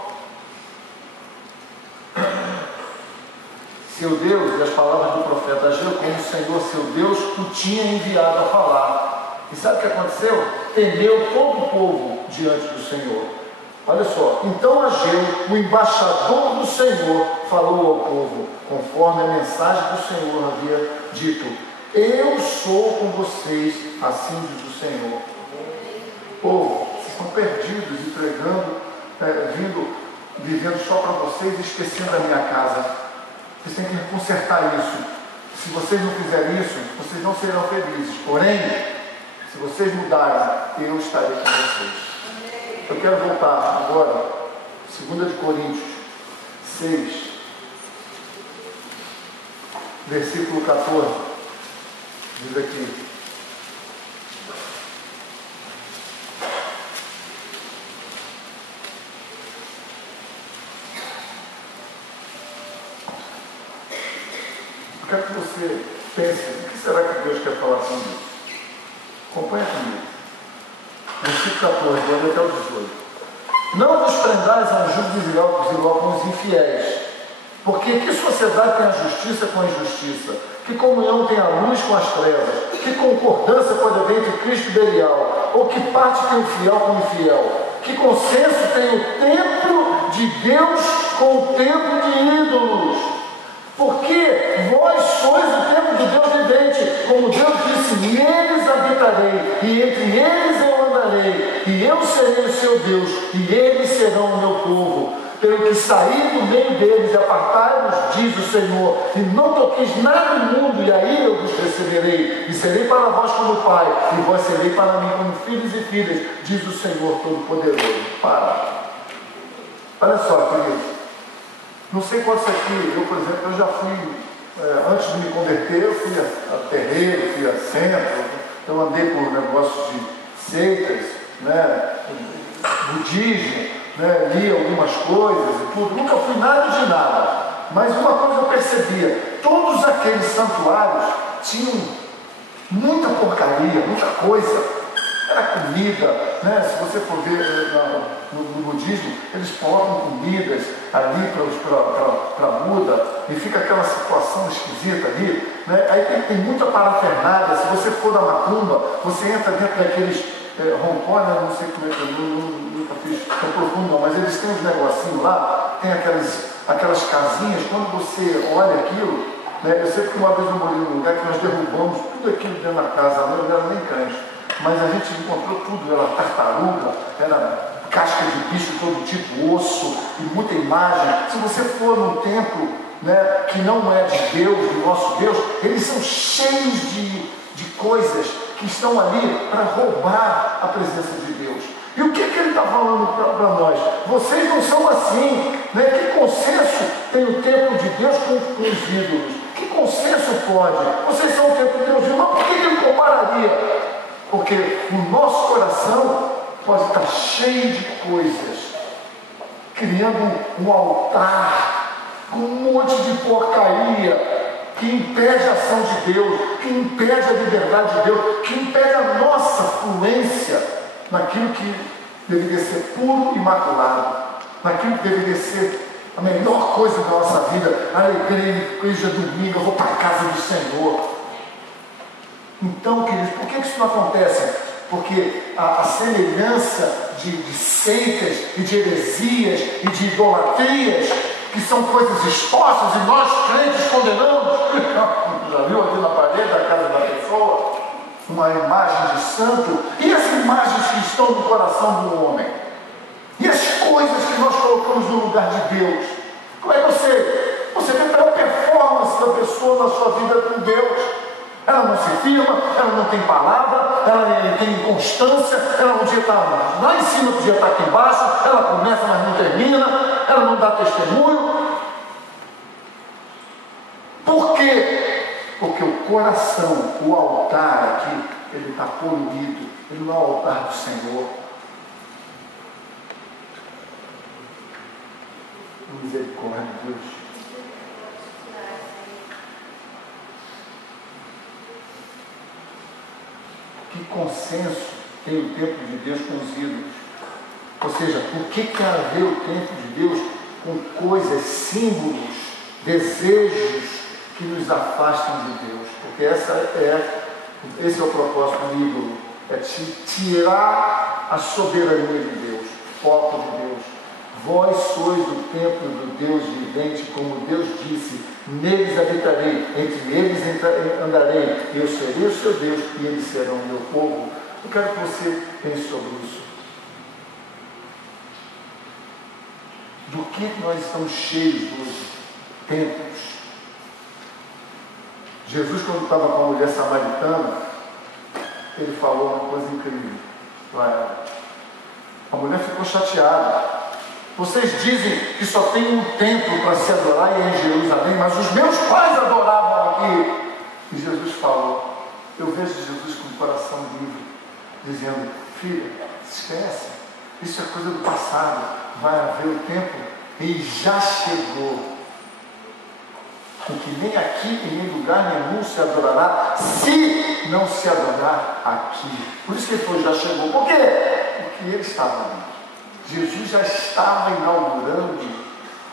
seu Deus, e as palavras do profeta Ageu, como o Senhor, seu Deus, o tinha enviado a falar. E sabe o que aconteceu? Temeu todo o povo diante do Senhor. Olha só, então Ageu, o embaixador do Senhor, falou ao povo, conforme a mensagem do Senhor havia dito: eu sou com vocês, assim diz o Senhor. Povo, vocês estão perdidos, entregando, vivendo só para vocês e esquecendo a minha casa. Vocês têm que consertar isso. Se vocês não fizerem isso, vocês não serão felizes. Porém, se vocês mudarem, eu estarei com vocês. Eu quero voltar agora 2 de Coríntios 6, versículo 14, diz aqui: eu quero que você pense, o que será que Deus quer falar com isso? Acompanha comigo. Versículo 14, vou até o 18. Não vos prendais a um jugo desigual com os infiéis, porque que sociedade tem a justiça com a injustiça? Que comunhão tem a luz com as trevas? Que concordância pode haver entre Cristo e Belial? Ou que parte tem o fiel com o infiel? Que consenso tem o templo de Deus com o templo de ídolos? Porque vós sois o templo do Deus vivente, como Deus disse: neles habitarei, e entre eles eu andarei, e eu serei o seu Deus, e eles serão o meu povo. Pelo que saí do meio deles e apartai-vos, diz o Senhor, e não toqueis nada imundo, e aí eu vos receberei, e serei para vós como pai, e vós serei para mim como filhos e filhas, diz o Senhor Todo-Poderoso. Para. Olha só, querido. Não sei quantos aqui, eu, por exemplo, eu já fui, antes de me converter, eu fui a terreiro, fui a centro, eu andei por negócios de seitas, né, budismo, né, li algumas coisas e tudo, nunca fui nada de nada, mas uma coisa eu percebia: todos aqueles santuários tinham muita porcaria, muita coisa, era comida, né? Se você for ver no budismo, eles colocam comidas ali para Buda, e fica aquela situação esquisita ali, né? Aí tem muita parafernália. Se você for da macumba, você entra dentro daqueles rompóia, não sei como é que eu nunca fiz tão profundo não, mas eles têm uns negocinhos lá, tem aquelas casinhas. Quando você olha aquilo, né? Eu sei que uma vez eu morei num lugar que nós derrubamos tudo aquilo dentro da casa, não era nem crente, mas a gente encontrou tudo, era tartaruga, era casca de bicho, todo tipo, osso, e muita imagem. Se você for num templo, né, que não é de Deus, do nosso Deus, eles são cheios de coisas que estão ali para roubar a presença de Deus. E o que ele está falando para nós? Vocês não são assim, né? Que consenso tem o templo de Deus com os ídolos? Que consenso pode? Vocês são o templo de Deus, mas por que ele compararia? Porque o nosso coração pode estar cheio de coisas, criando um altar com um monte de porcaria que impede a ação de Deus, que impede a liberdade de Deus, que impede a nossa fluência naquilo que deveria ser puro e imaculado, naquilo que deveria ser a melhor coisa da nossa vida: alegria, igreja, domingo, eu vou para a casa do Senhor. Então, queridos, por que isso não acontece? Porque a semelhança de seitas e de heresias e de idolatrias, que são coisas expostas e nós crentes condenamos. Já viu aqui na parede da casa da pessoa uma imagem de santo? E as imagens que estão no coração do homem? E as coisas que nós colocamos no lugar de Deus? Como é que você vê pela performance da pessoa na sua vida com Deus? Ela não se firma, ela não tem palavra, ela tem inconstância, ela um dia está lá em cima, outro dia está aqui embaixo, ela começa, mas não termina, ela não dá testemunho. Por quê? Porque o coração, o altar aqui, ele está poluído, ele não é o altar do Senhor. Misericórdia de Deus. Que consenso tem o templo de Deus com os ídolos? Ou seja, o que tem a ver o templo de Deus com coisas, símbolos, desejos que nos afastam de Deus? Porque esse é o propósito do ídolo, é tirar a soberania de Deus, o foco de Deus. Vós sois o templo do Deus vivente, como Deus disse: neles habitarei, entre eles andarei, eu serei o seu Deus e eles serão o meu povo. Eu quero que você pense sobre isso. Do que nós estamos cheios hoje? Templos. Jesus, quando estava com a mulher samaritana, ele falou uma coisa incrível. A mulher ficou chateada. Vocês dizem que só tem um templo para se adorar e é em Jerusalém, mas os meus pais adoravam aqui. E Jesus falou, eu vejo Jesus com o coração livre, dizendo, filha, esquece, isso é coisa do passado, vai haver o tempo e já chegou. Com que nem aqui e nem lugar nenhum se adorará, se não se adorar aqui. Por isso que ele falou, já chegou. Por quê? Porque ele estava ali. Jesus já estava inaugurando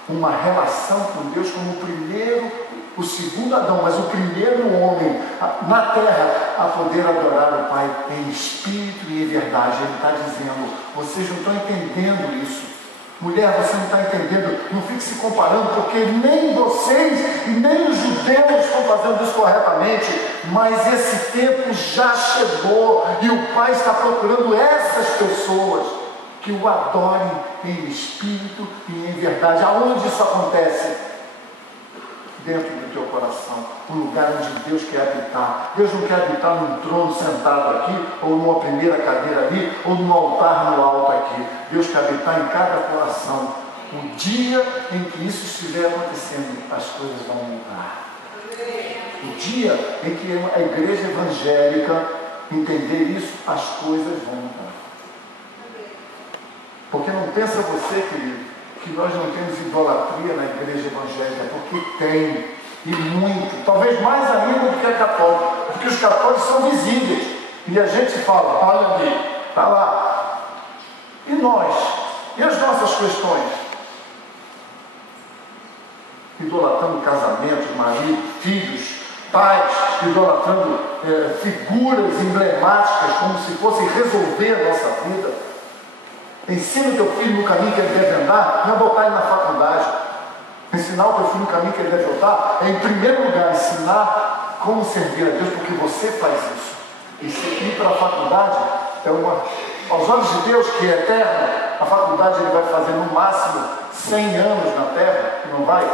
uma relação com Deus como o primeiro, o segundo Adão, mas o primeiro homem na terra a poder adorar o Pai em espírito e em verdade. Ele está dizendo, vocês não estão entendendo isso. Mulher, você não está entendendo, não fique se comparando, porque nem vocês e nem os judeus estão fazendo isso corretamente, mas esse tempo já chegou e o Pai está procurando essas pessoas que o adorem em espírito e em verdade. Aonde isso acontece? Dentro do teu coração, o lugar onde Deus quer habitar. Deus não quer habitar num trono sentado aqui, ou numa primeira cadeira ali, ou num altar no alto aqui. Deus quer habitar em cada coração. O dia em que isso estiver acontecendo, as coisas vão mudar. O dia em que a igreja evangélica entender isso, as coisas vão mudar. Porque não pensa você, querido, que nós não temos idolatria na igreja evangélica, porque tem, e muito, talvez mais ainda do que a católica, porque os católicos são visíveis, e a gente fala, olha ali, está lá. E nós? E as nossas questões? Idolatrando casamentos, marido, filhos, pais, idolatrando figuras emblemáticas, como se fossem resolver a nossa vida. Ensina o teu filho no caminho que ele deve andar, não é botar ele na faculdade. Ensinar o teu filho no caminho que ele deve andar é, em primeiro lugar, ensinar como servir a Deus, porque você faz isso. E se ir para a faculdade é uma... Aos olhos de Deus, que é eterno, a faculdade ele vai fazer no máximo 100 anos na terra, que não vai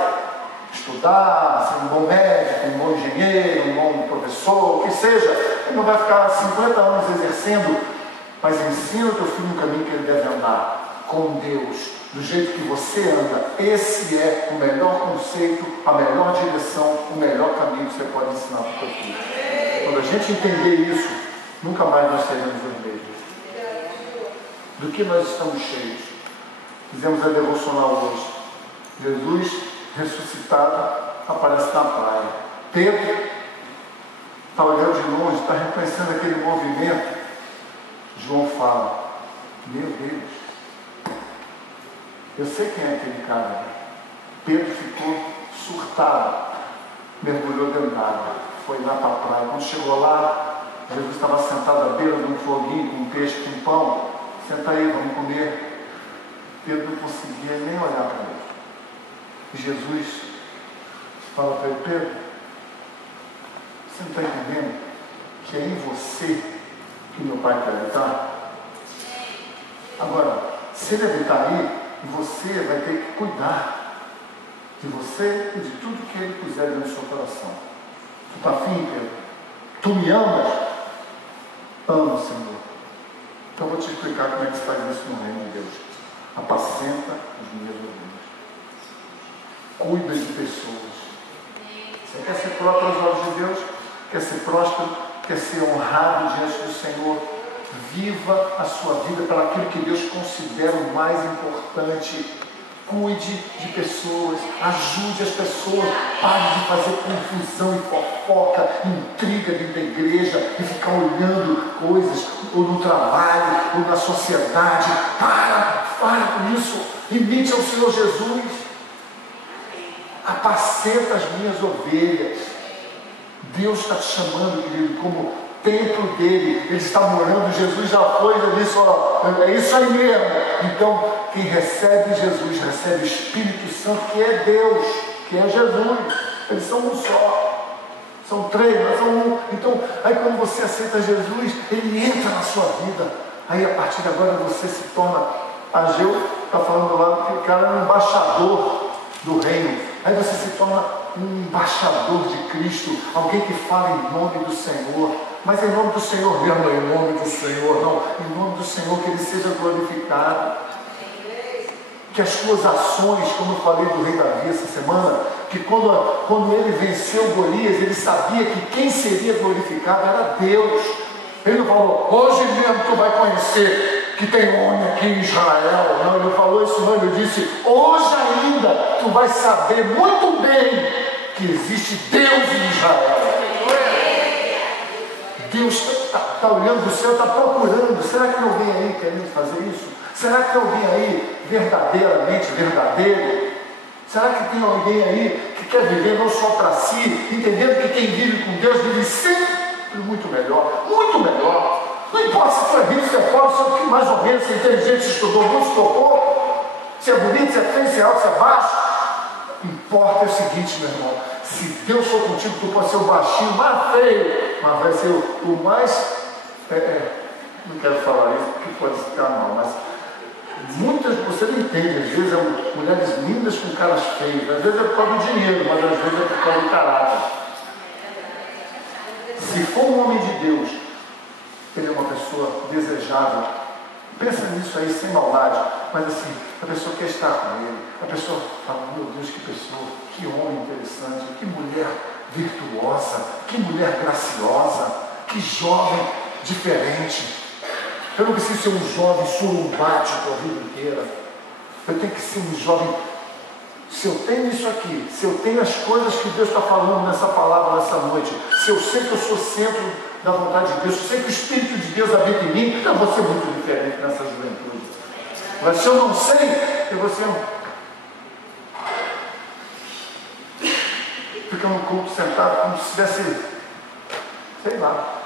estudar, ser um bom médico, um bom engenheiro, um bom professor, o que seja. Ele não vai ficar 50 anos exercendo. Mas ensina o teu filho no caminho que ele deve andar, com Deus, do jeito que você anda. Esse é o melhor conceito, a melhor direção, o melhor caminho que você pode ensinar para o teu filho. Quando a gente entender isso, nunca mais nós seremos os mesmos. Do que nós estamos cheios? Fizemos a devocional hoje. Jesus ressuscitado aparece na praia. Pedro está olhando de longe, está reconhecendo aquele movimento. João fala, meu Deus, eu sei quem é aquele cara. Pedro ficou surtado, mergulhou dentro d'água, foi lá para a praia. Quando chegou lá, Jesus estava sentado à beira de um foguinho com um peixe, com um pão. Senta aí, vamos comer. Pedro não conseguia nem olhar para ele. E Jesus fala para ele, Pedro, você não está entendendo que é em você que meu Pai quer habitar? Agora, se ele habitar aí, você vai ter que cuidar de você e de tudo que ele puser no seu coração. Tu está afim, Pedro? Tu me amas? Amo, Senhor. Então eu vou te explicar como é que se faz isso no reino de Deus. Apacenta as minhas ovelhas. Cuida de pessoas. Você quer ser próspero aos olhos de Deus? Quer ser próspero? Quer ser honrado diante do Senhor? Viva a sua vida para aquilo que Deus considera o mais importante. Cuide de pessoas, ajude as pessoas, pare de fazer confusão e fofoca, intriga dentro da igreja e ficar olhando coisas, ou no trabalho, ou na sociedade. Para com isso, imite ao Senhor Jesus. Apacenta as minhas ovelhas. Deus está te chamando, querido, como templo dele. Ele está morando, Jesus já foi, ele disse, ó, é isso aí mesmo. Então, quem recebe Jesus, recebe o Espírito Santo, que é Deus, que é Jesus. Eles são um só. São três, mas são um. Então, aí quando você aceita Jesus, ele entra na sua vida. Aí, a partir de agora, você se torna... Ageu está falando lá que o cara é um embaixador do reino. Aí você se torna um embaixador de Cristo, alguém que fala em nome do Senhor. Mas em nome do Senhor mesmo, em nome do Senhor, não. Em nome do Senhor, que ele seja glorificado. que as tuas ações, como eu falei do rei Davi essa semana, que quando ele venceu Golias, ele sabia que quem seria glorificado era Deus. Ele não falou, hoje mesmo tu vai conhecer que tem homem aqui em Israel. Não, ele não falou isso não, ele disse, hoje ainda tu vai saber muito bem que existe Deus em Israel. Deus está olhando do céu, está procurando. Será que tem alguém aí querendo fazer isso? Será que tem alguém aí verdadeiramente verdadeiro? Será que tem alguém aí que quer viver não só para si, entendendo que quem vive com Deus vive sempre muito melhor, muito melhor. Não importa se tu é rico, se é pobre, se é mais ou menos, se é inteligente, se estudou muito, se estudou pouco, se é bonito, se é feio, se é alto, se é baixo. Importa é o seguinte, meu irmão, se Deus for contigo, tu pode ser o baixinho mais feio, mas vai ser o mais, não quero falar isso porque pode ficar mal, mas muitas, você não entende, às vezes é mulheres lindas com caras feios, às vezes é por causa do dinheiro, mas às vezes é por causa do caráter. Se for um homem de Deus, ele é uma pessoa desejável. Pensa nisso aí sem maldade, mas assim, a pessoa quer estar com ele, a pessoa fala, meu Deus, que pessoa, que homem interessante, que mulher virtuosa, que mulher graciosa, que jovem diferente. Eu não preciso ser um jovem surumbático a vida inteira. Eu tenho que ser um jovem. Se eu tenho isso aqui, se eu tenho as coisas que Deus está falando nessa palavra, nessa noite, se eu sei que eu sou centro da vontade de Deus, se eu sei que o Espírito de Deus habita em mim, eu vou ser muito diferente nessa juventude. Mas se eu não sei, eu vou ser fica no culto sentado como se estivesse, sei lá.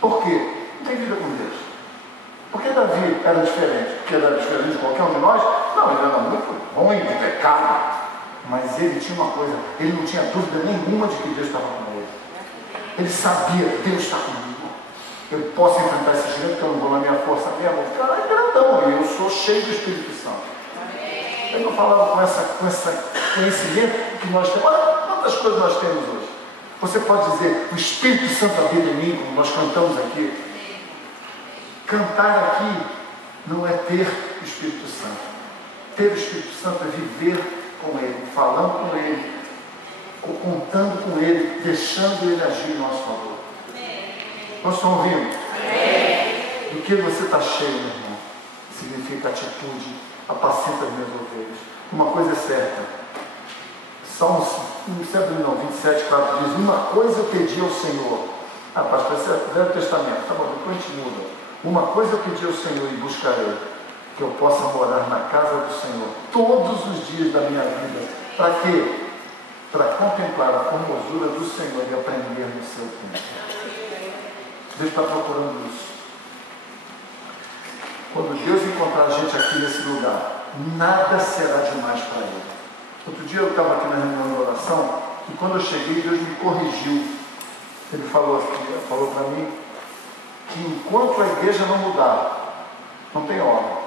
Por quê? Não tem vida com Deus. Por que Davi era diferente? Porque era diferente de qualquer um de nós? Não, ele era muito ruim de pecado. Mas ele tinha uma coisa, ele não tinha dúvida nenhuma de que Deus estava com ele. Ele sabia, Deus está comigo. Eu posso enfrentar esse gigante, porque eu não vou na minha força mesmo. O cara é grandão, eu sou cheio do Espírito Santo. Eu não falava com esse conhecimento que nós temos. Olha quantas coisas nós temos hoje. Você pode dizer, o Espírito Santo habita em mim, como nós cantamos aqui. Cantar aqui não é ter o Espírito Santo. Ter o Espírito Santo é viver com Ele, falando com Ele, contando com Ele, deixando Ele agir em nosso favor. Nós estamos ouvindo? Do que você está cheio, meu irmão? Significa atitude, apacenta as minhas ovelhas. Uma coisa é certa. Salmos 27, 4 diz, uma coisa eu pedi ao Senhor. Ah, pastor, esse é o Velho Testamento. Tá bom, depois a gente muda. Uma coisa eu pedi ao Senhor e buscarei, que eu possa morar na casa do Senhor todos os dias da minha vida. Para quê? Para contemplar a formosura do Senhor e aprender no seu tempo. Deus está procurando isso. Quando Deus encontrar a gente aqui nesse lugar, nada será demais para Ele. Outro dia eu estava aqui na reunião de oração e quando eu cheguei, Deus me corrigiu. Ele falou para mim que enquanto a igreja não mudar, não tem obra.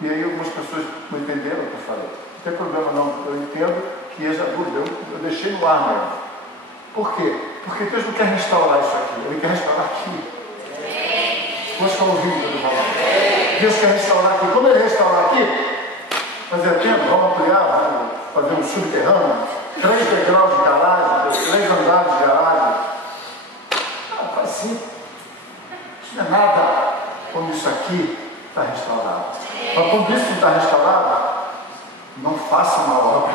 E aí algumas pessoas não entenderam o que eu falei. Não tem problema não, eu entendo que é dúvida, eu deixei no ar mesmo. Por quê? Porque Deus não quer restaurar isso aqui, Ele quer restaurar aqui. Vocês estão ouvindo o que eu estou falando? Deus quer restaurar aqui. Quando Ele restaurar aqui, fazer tempo, vamos ampliar, vamos fazer um subterrâneo, 3 degraus de garagem, 3 andares de garagem. Ah, faz sim. Isso não é nada quando isso aqui está restaurado. Mas quando isso não está restaurado, não faça uma obra,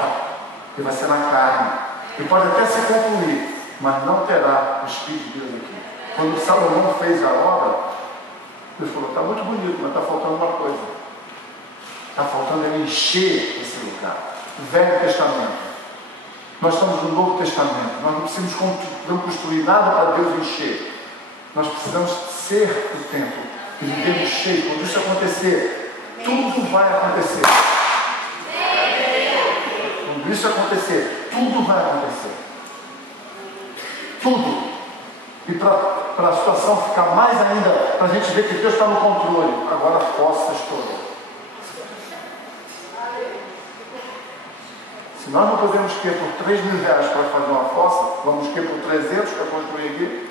que vai ser na carne. E pode até se concluir, mas não terá o Espírito de Deus aqui. Quando Salomão fez a obra, Deus falou, está muito bonito, mas está faltando uma coisa. Está faltando ele encher esse lugar. O Velho Testamento. Nós estamos no Novo Testamento. Nós não precisamos construir nada para Deus encher. Nós precisamos ser o templo e viver cheio. Quando isso acontecer, tudo vai acontecer. Quando isso acontecer, tudo vai acontecer. Tudo. E para a situação ficar mais ainda, para a gente ver que Deus está no controle. Agora a fossa estourou. Se nós não podemos ter por 3 mil reais para fazer uma fossa, vamos ter por 300 para construir aqui?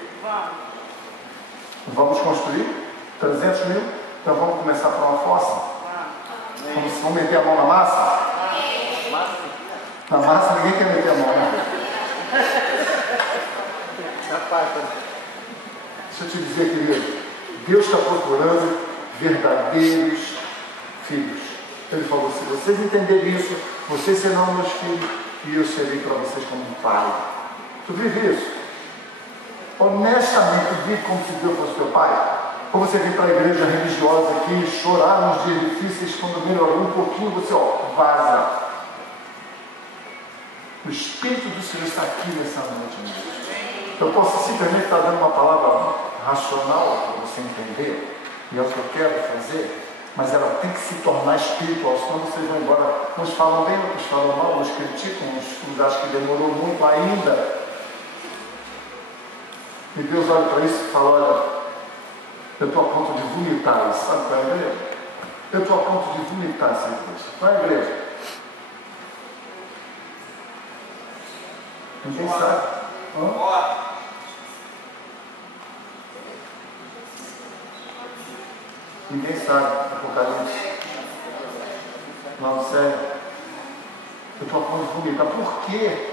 Vamos construir 300 mil? Então vamos começar por uma fossa? Vamos meter a mão na massa? Na massa ninguém quer meter a mão, né? Deixa eu te dizer, querido, Deus está procurando verdadeiros filhos. Ele falou, se vocês entenderem isso, vocês serão meus filhos e eu serei para vocês como um pai. Tu vive isso? Honestamente, tu vive como se Deus fosse teu pai? Ou você vem para a igreja religiosa aqui, chorar nos dias difíceis, quando melhorou um pouquinho, você vaza. O Espírito do Senhor está aqui nessa noite, amigo. Eu posso simplesmente estar dando uma palavra racional para você entender, e é o que eu quero fazer, mas ela tem que se tornar espiritual, senão vocês vão embora. Uns falam bem, outros falam mal, uns criticam, uns acham que demorou muito ainda. E Deus olha para isso e fala, olha, eu estou a ponto de vomitar isso, sabe qual é a igreja? Eu estou a ponto de vomitar essa igreja. Qual é a igreja? Ninguém sabe. Ninguém sabe. Apocalipse. Não sei. Eu estou a ponto de vomitar. Por quê?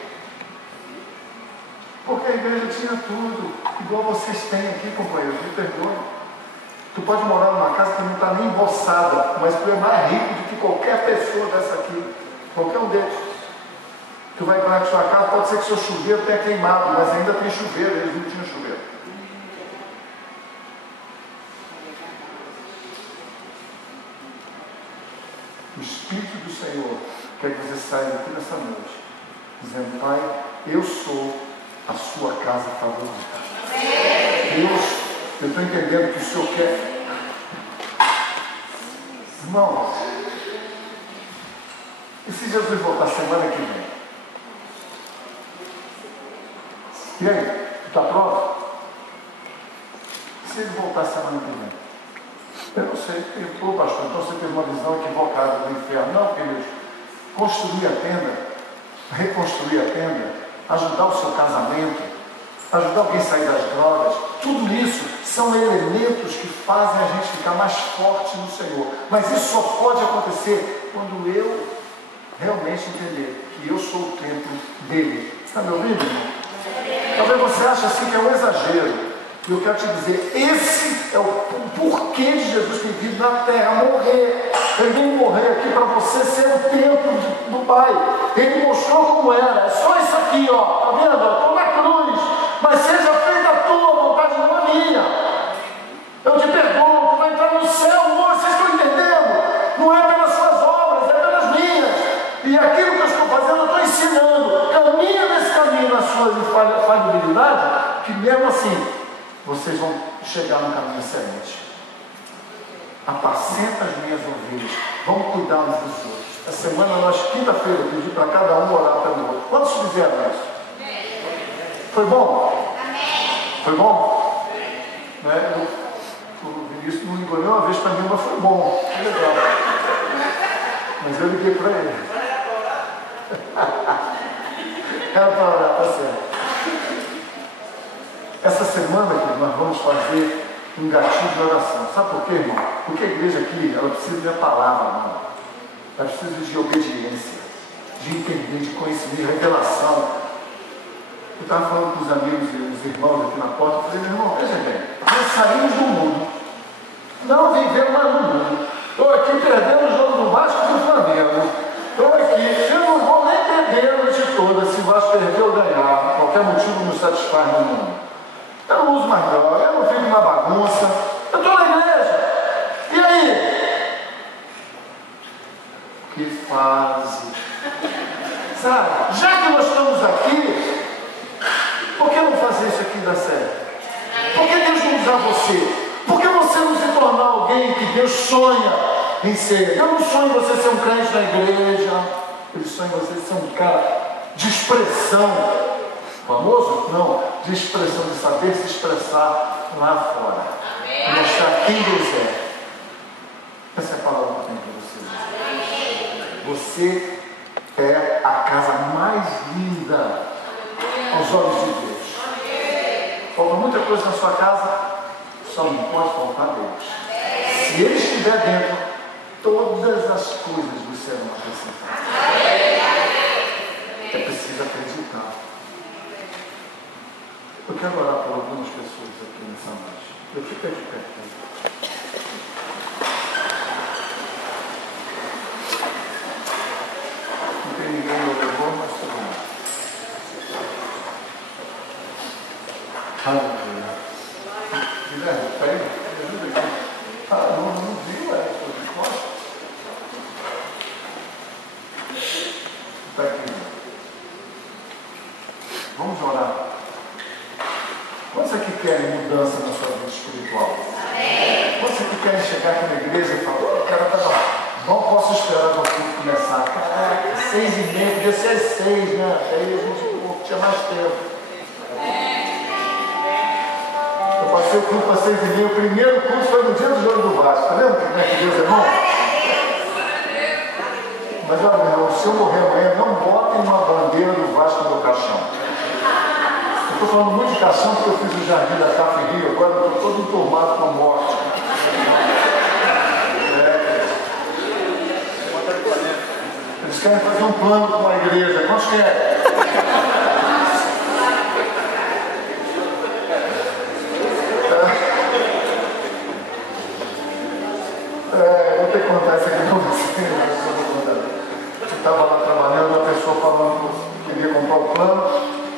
Porque a igreja tinha tudo, igual vocês têm aqui, companheiros, me perdoem. Tu pode morar numa casa que não está nem emboçada, mas tu é mais rico do que qualquer pessoa dessa aqui, qualquer um deles. Tu vai para a sua casa, pode ser que seu chuveiro tenha queimado, mas ainda tem chuveiro, eles não tinham chuveiro. O Espírito do Senhor quer que você saia daqui nessa noite, dizendo, Pai, eu sou a sua casa favorita. Deus, eu estou entendendo que o Senhor quer. Irmão, e se Jesus voltar semana que vem? E aí, tu está pronto? Se ele voltar semana que vem? Eu não sei, pô, pastor, então você teve uma visão equivocada do inferno. Não, queridos, construir a tenda, reconstruir a tenda, ajudar o seu casamento, ajudar alguém a sair das drogas, tudo isso são elementos que fazem a gente ficar mais forte no Senhor. Mas isso só pode acontecer quando eu realmente entender que eu sou o templo dele. Está me ouvindo, irmão? Talvez você ache assim que é um exagero. E eu quero te dizer, esse é o porquê de Jesus ter vindo na terra, morrer. Ele veio morrer aqui para você ser o templo do Pai. Ele mostrou como era. É só isso aqui, ó. Está vendo? Estou na cruz. Mas seja feita a tua vontade, não a minha. Eu te perdoo, tu vai entrar no céu hoje. Vocês estão entendendo? Não é pelas suas obras, é pelas minhas. E aquilo que eu estou fazendo, eu estou ensinando. Caminha nesse caminho na sua falhabilidade, que mesmo assim, vocês vão chegar no caminho excelente. Apacenta as minhas ovelhas. Vamos cuidar uns dos outros. Essa semana, nós, quinta-feira, eu pedi para cada um orar pelo outro. Quantos fizeram isso? Foi bom? Foi bom? Né? O Vinícius não ligou nenhuma vez para mim, mas foi bom. Foi legal. Mas eu liguei para ele. Era para orar, tá certo. Essa semana que nós vamos fazer um gatilho de oração. Sabe por quê, irmão? Porque a igreja aqui, ela precisa de palavra, irmão. Ela precisa de obediência, de entender, de conhecimento, de revelação. Eu estava falando com os amigos e os irmãos aqui na porta, eu falei, meu irmão, veja bem, nós saímos do mundo, não vivemos mais no mundo. Estou aqui perdendo o jogo do Vasco e do Flamengo. Estou aqui, eu não vou nem perder a noite toda, se o Vasco perder ou ganhar. Qualquer motivo nos satisfaz no mundo. Eu não uso mais droga, eu não fico na bagunça, eu estou na igreja. E aí? Que fase? Sabe? Já que nós estamos aqui, por que não fazer isso aqui dar certo? Por que Deus não usar você? Por que você não se tornar alguém que Deus sonha em ser? Eu não sonho em você ser um crente na igreja, eu sonho em você ser um cara de expressão. Famoso? Não, de expressão, de saber se expressar lá fora. Amém. Mostrar quem Deus é. Essa é a palavra que eu tenho para você. Você é a casa mais linda aos olhos de Deus. Falta muita coisa na sua casa, só não pode faltar Deus. Se Ele estiver dentro, todas as coisas vos serão acrescentadas. É preciso acreditar. Eu quero orar por algumas pessoas aqui nessa noite. Eu fico de pé. Não tem ninguém no levou, mas tudo bem. Aleluia. Guilherme, está aí? Me ajuda aqui. Ah, não viu, estou de costas. Está aqui. Vamos orar. Quantos aqui querem mudança na sua vida espiritual? Quantos aqui querem chegar aqui na igreja e falar, cara, não posso esperar o culto começar. Caraca, 6h30, podia ser às 6, né? Aí a gente tinha mais tempo. Eu passei o culto às 6h30, o primeiro culto foi no dia do jogo do Vasco. Está vendo como é que Deus é bom? Mas olha, meu irmão, se eu morrer amanhã, não botem uma bandeira do Vasco no meu caixão. Eu estou falando muito de caixão porque eu fiz o jardim da Café Rio, agora eu estou todo enturmado com a morte. Eles querem fazer um plano com a igreja. Quantos querem? Vou ter que contar isso aqui para você. Eu estava lá trabalhando, a pessoa falando que queria comprar o plano.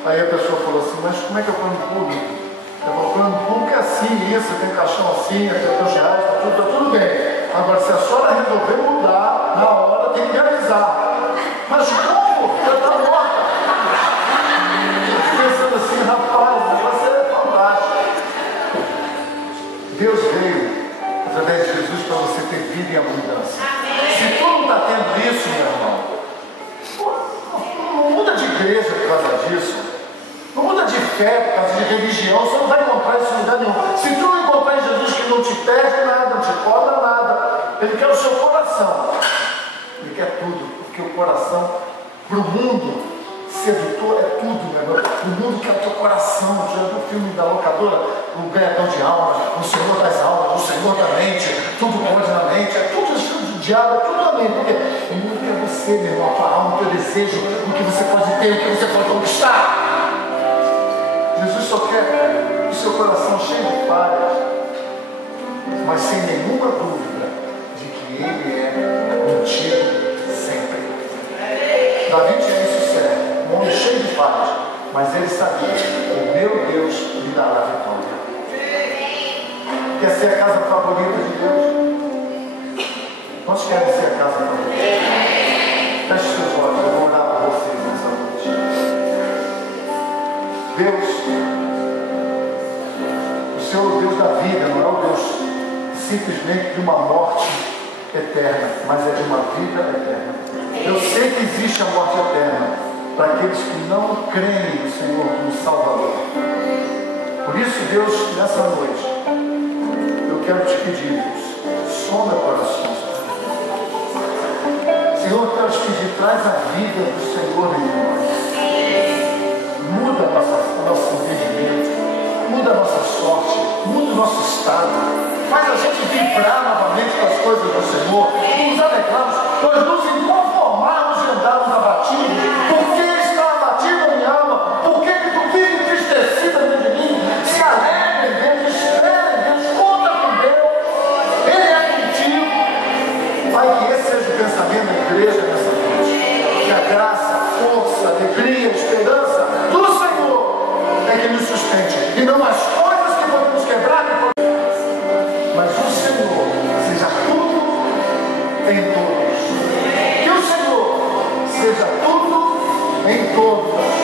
Aí a pessoa falou assim, mas como é que é o plano público? Eu falei, o plano público é assim, isso, tem caixão assim, tem teus reais, tá tudo bem. Agora, se a senhora resolver mudar, na hora tem que realizar. Mas como? Já está morta. Eu fico pensando assim, rapaz, você é fantástico. Deus veio, através de Jesus, para você ter vida e abundância. Se tu não está tendo isso, meu irmão, não muda de igreja por causa disso. Não muda de fé por causa de religião. Você não vai encontrar isso em lugar nenhum. Se tu não encontrar em Jesus que não te perde nada, não te cobra nada, Ele quer o seu coração. Ele quer tudo. Porque o coração, para o mundo, sedutor é tudo, meu irmão. O mundo quer o teu coração. Já viu o filme da locadora? O ganhador de almas, o Senhor das almas, o Senhor da mente. Tudo pode na mente. É tudo isso do diabo, é tudo na mente. Porque o mundo quer você, meu irmão, a tua alma, o teu desejo, o que você pode ter, o que você pode conquistar. Jesus só quer o seu coração cheio de falhas, mas sem nenhuma dúvida de que Ele é contigo sempre. Davi tinha isso certo, um homem cheio de falhas, mas ele sabia, o meu Deus lhe dará vitória. Quer ser a casa favorita de Deus? Nós queremos ser a casa favorita. Feche seus olhos, eu vou orar por vocês nessa noite. Deus, o Senhor é o Deus da vida, não é o Deus simplesmente de uma morte eterna, mas é de uma vida eterna. Eu sei que existe a morte eterna para aqueles que não creem no Senhor como Salvador. Por isso, Deus, nessa noite, eu quero te pedir, Deus, sonda o coração. Senhor, eu quero te pedir, traz a vida do Senhor em nós. Muda o nosso entendimento, muda a nossa sorte, muda o nosso estado, faz a gente vibrar novamente com as coisas do Senhor, nos alegrarmos, nós nos inconformarmos e andarmos abatidos. Por que está abatida a minha alma? Por que tu vive entristecida dentro de mim? Se alegra em Deus, espera em Deus, conta com Deus, Ele é contigo. Pai, que esse seja o pensamento da igreja nessa noite, que a graça, a força, a alegria, a esperança do Senhor é que nos sustente, e não as coisas que podemos quebrar, mas o Senhor seja tudo em todos. Que o Senhor seja tudo em todos.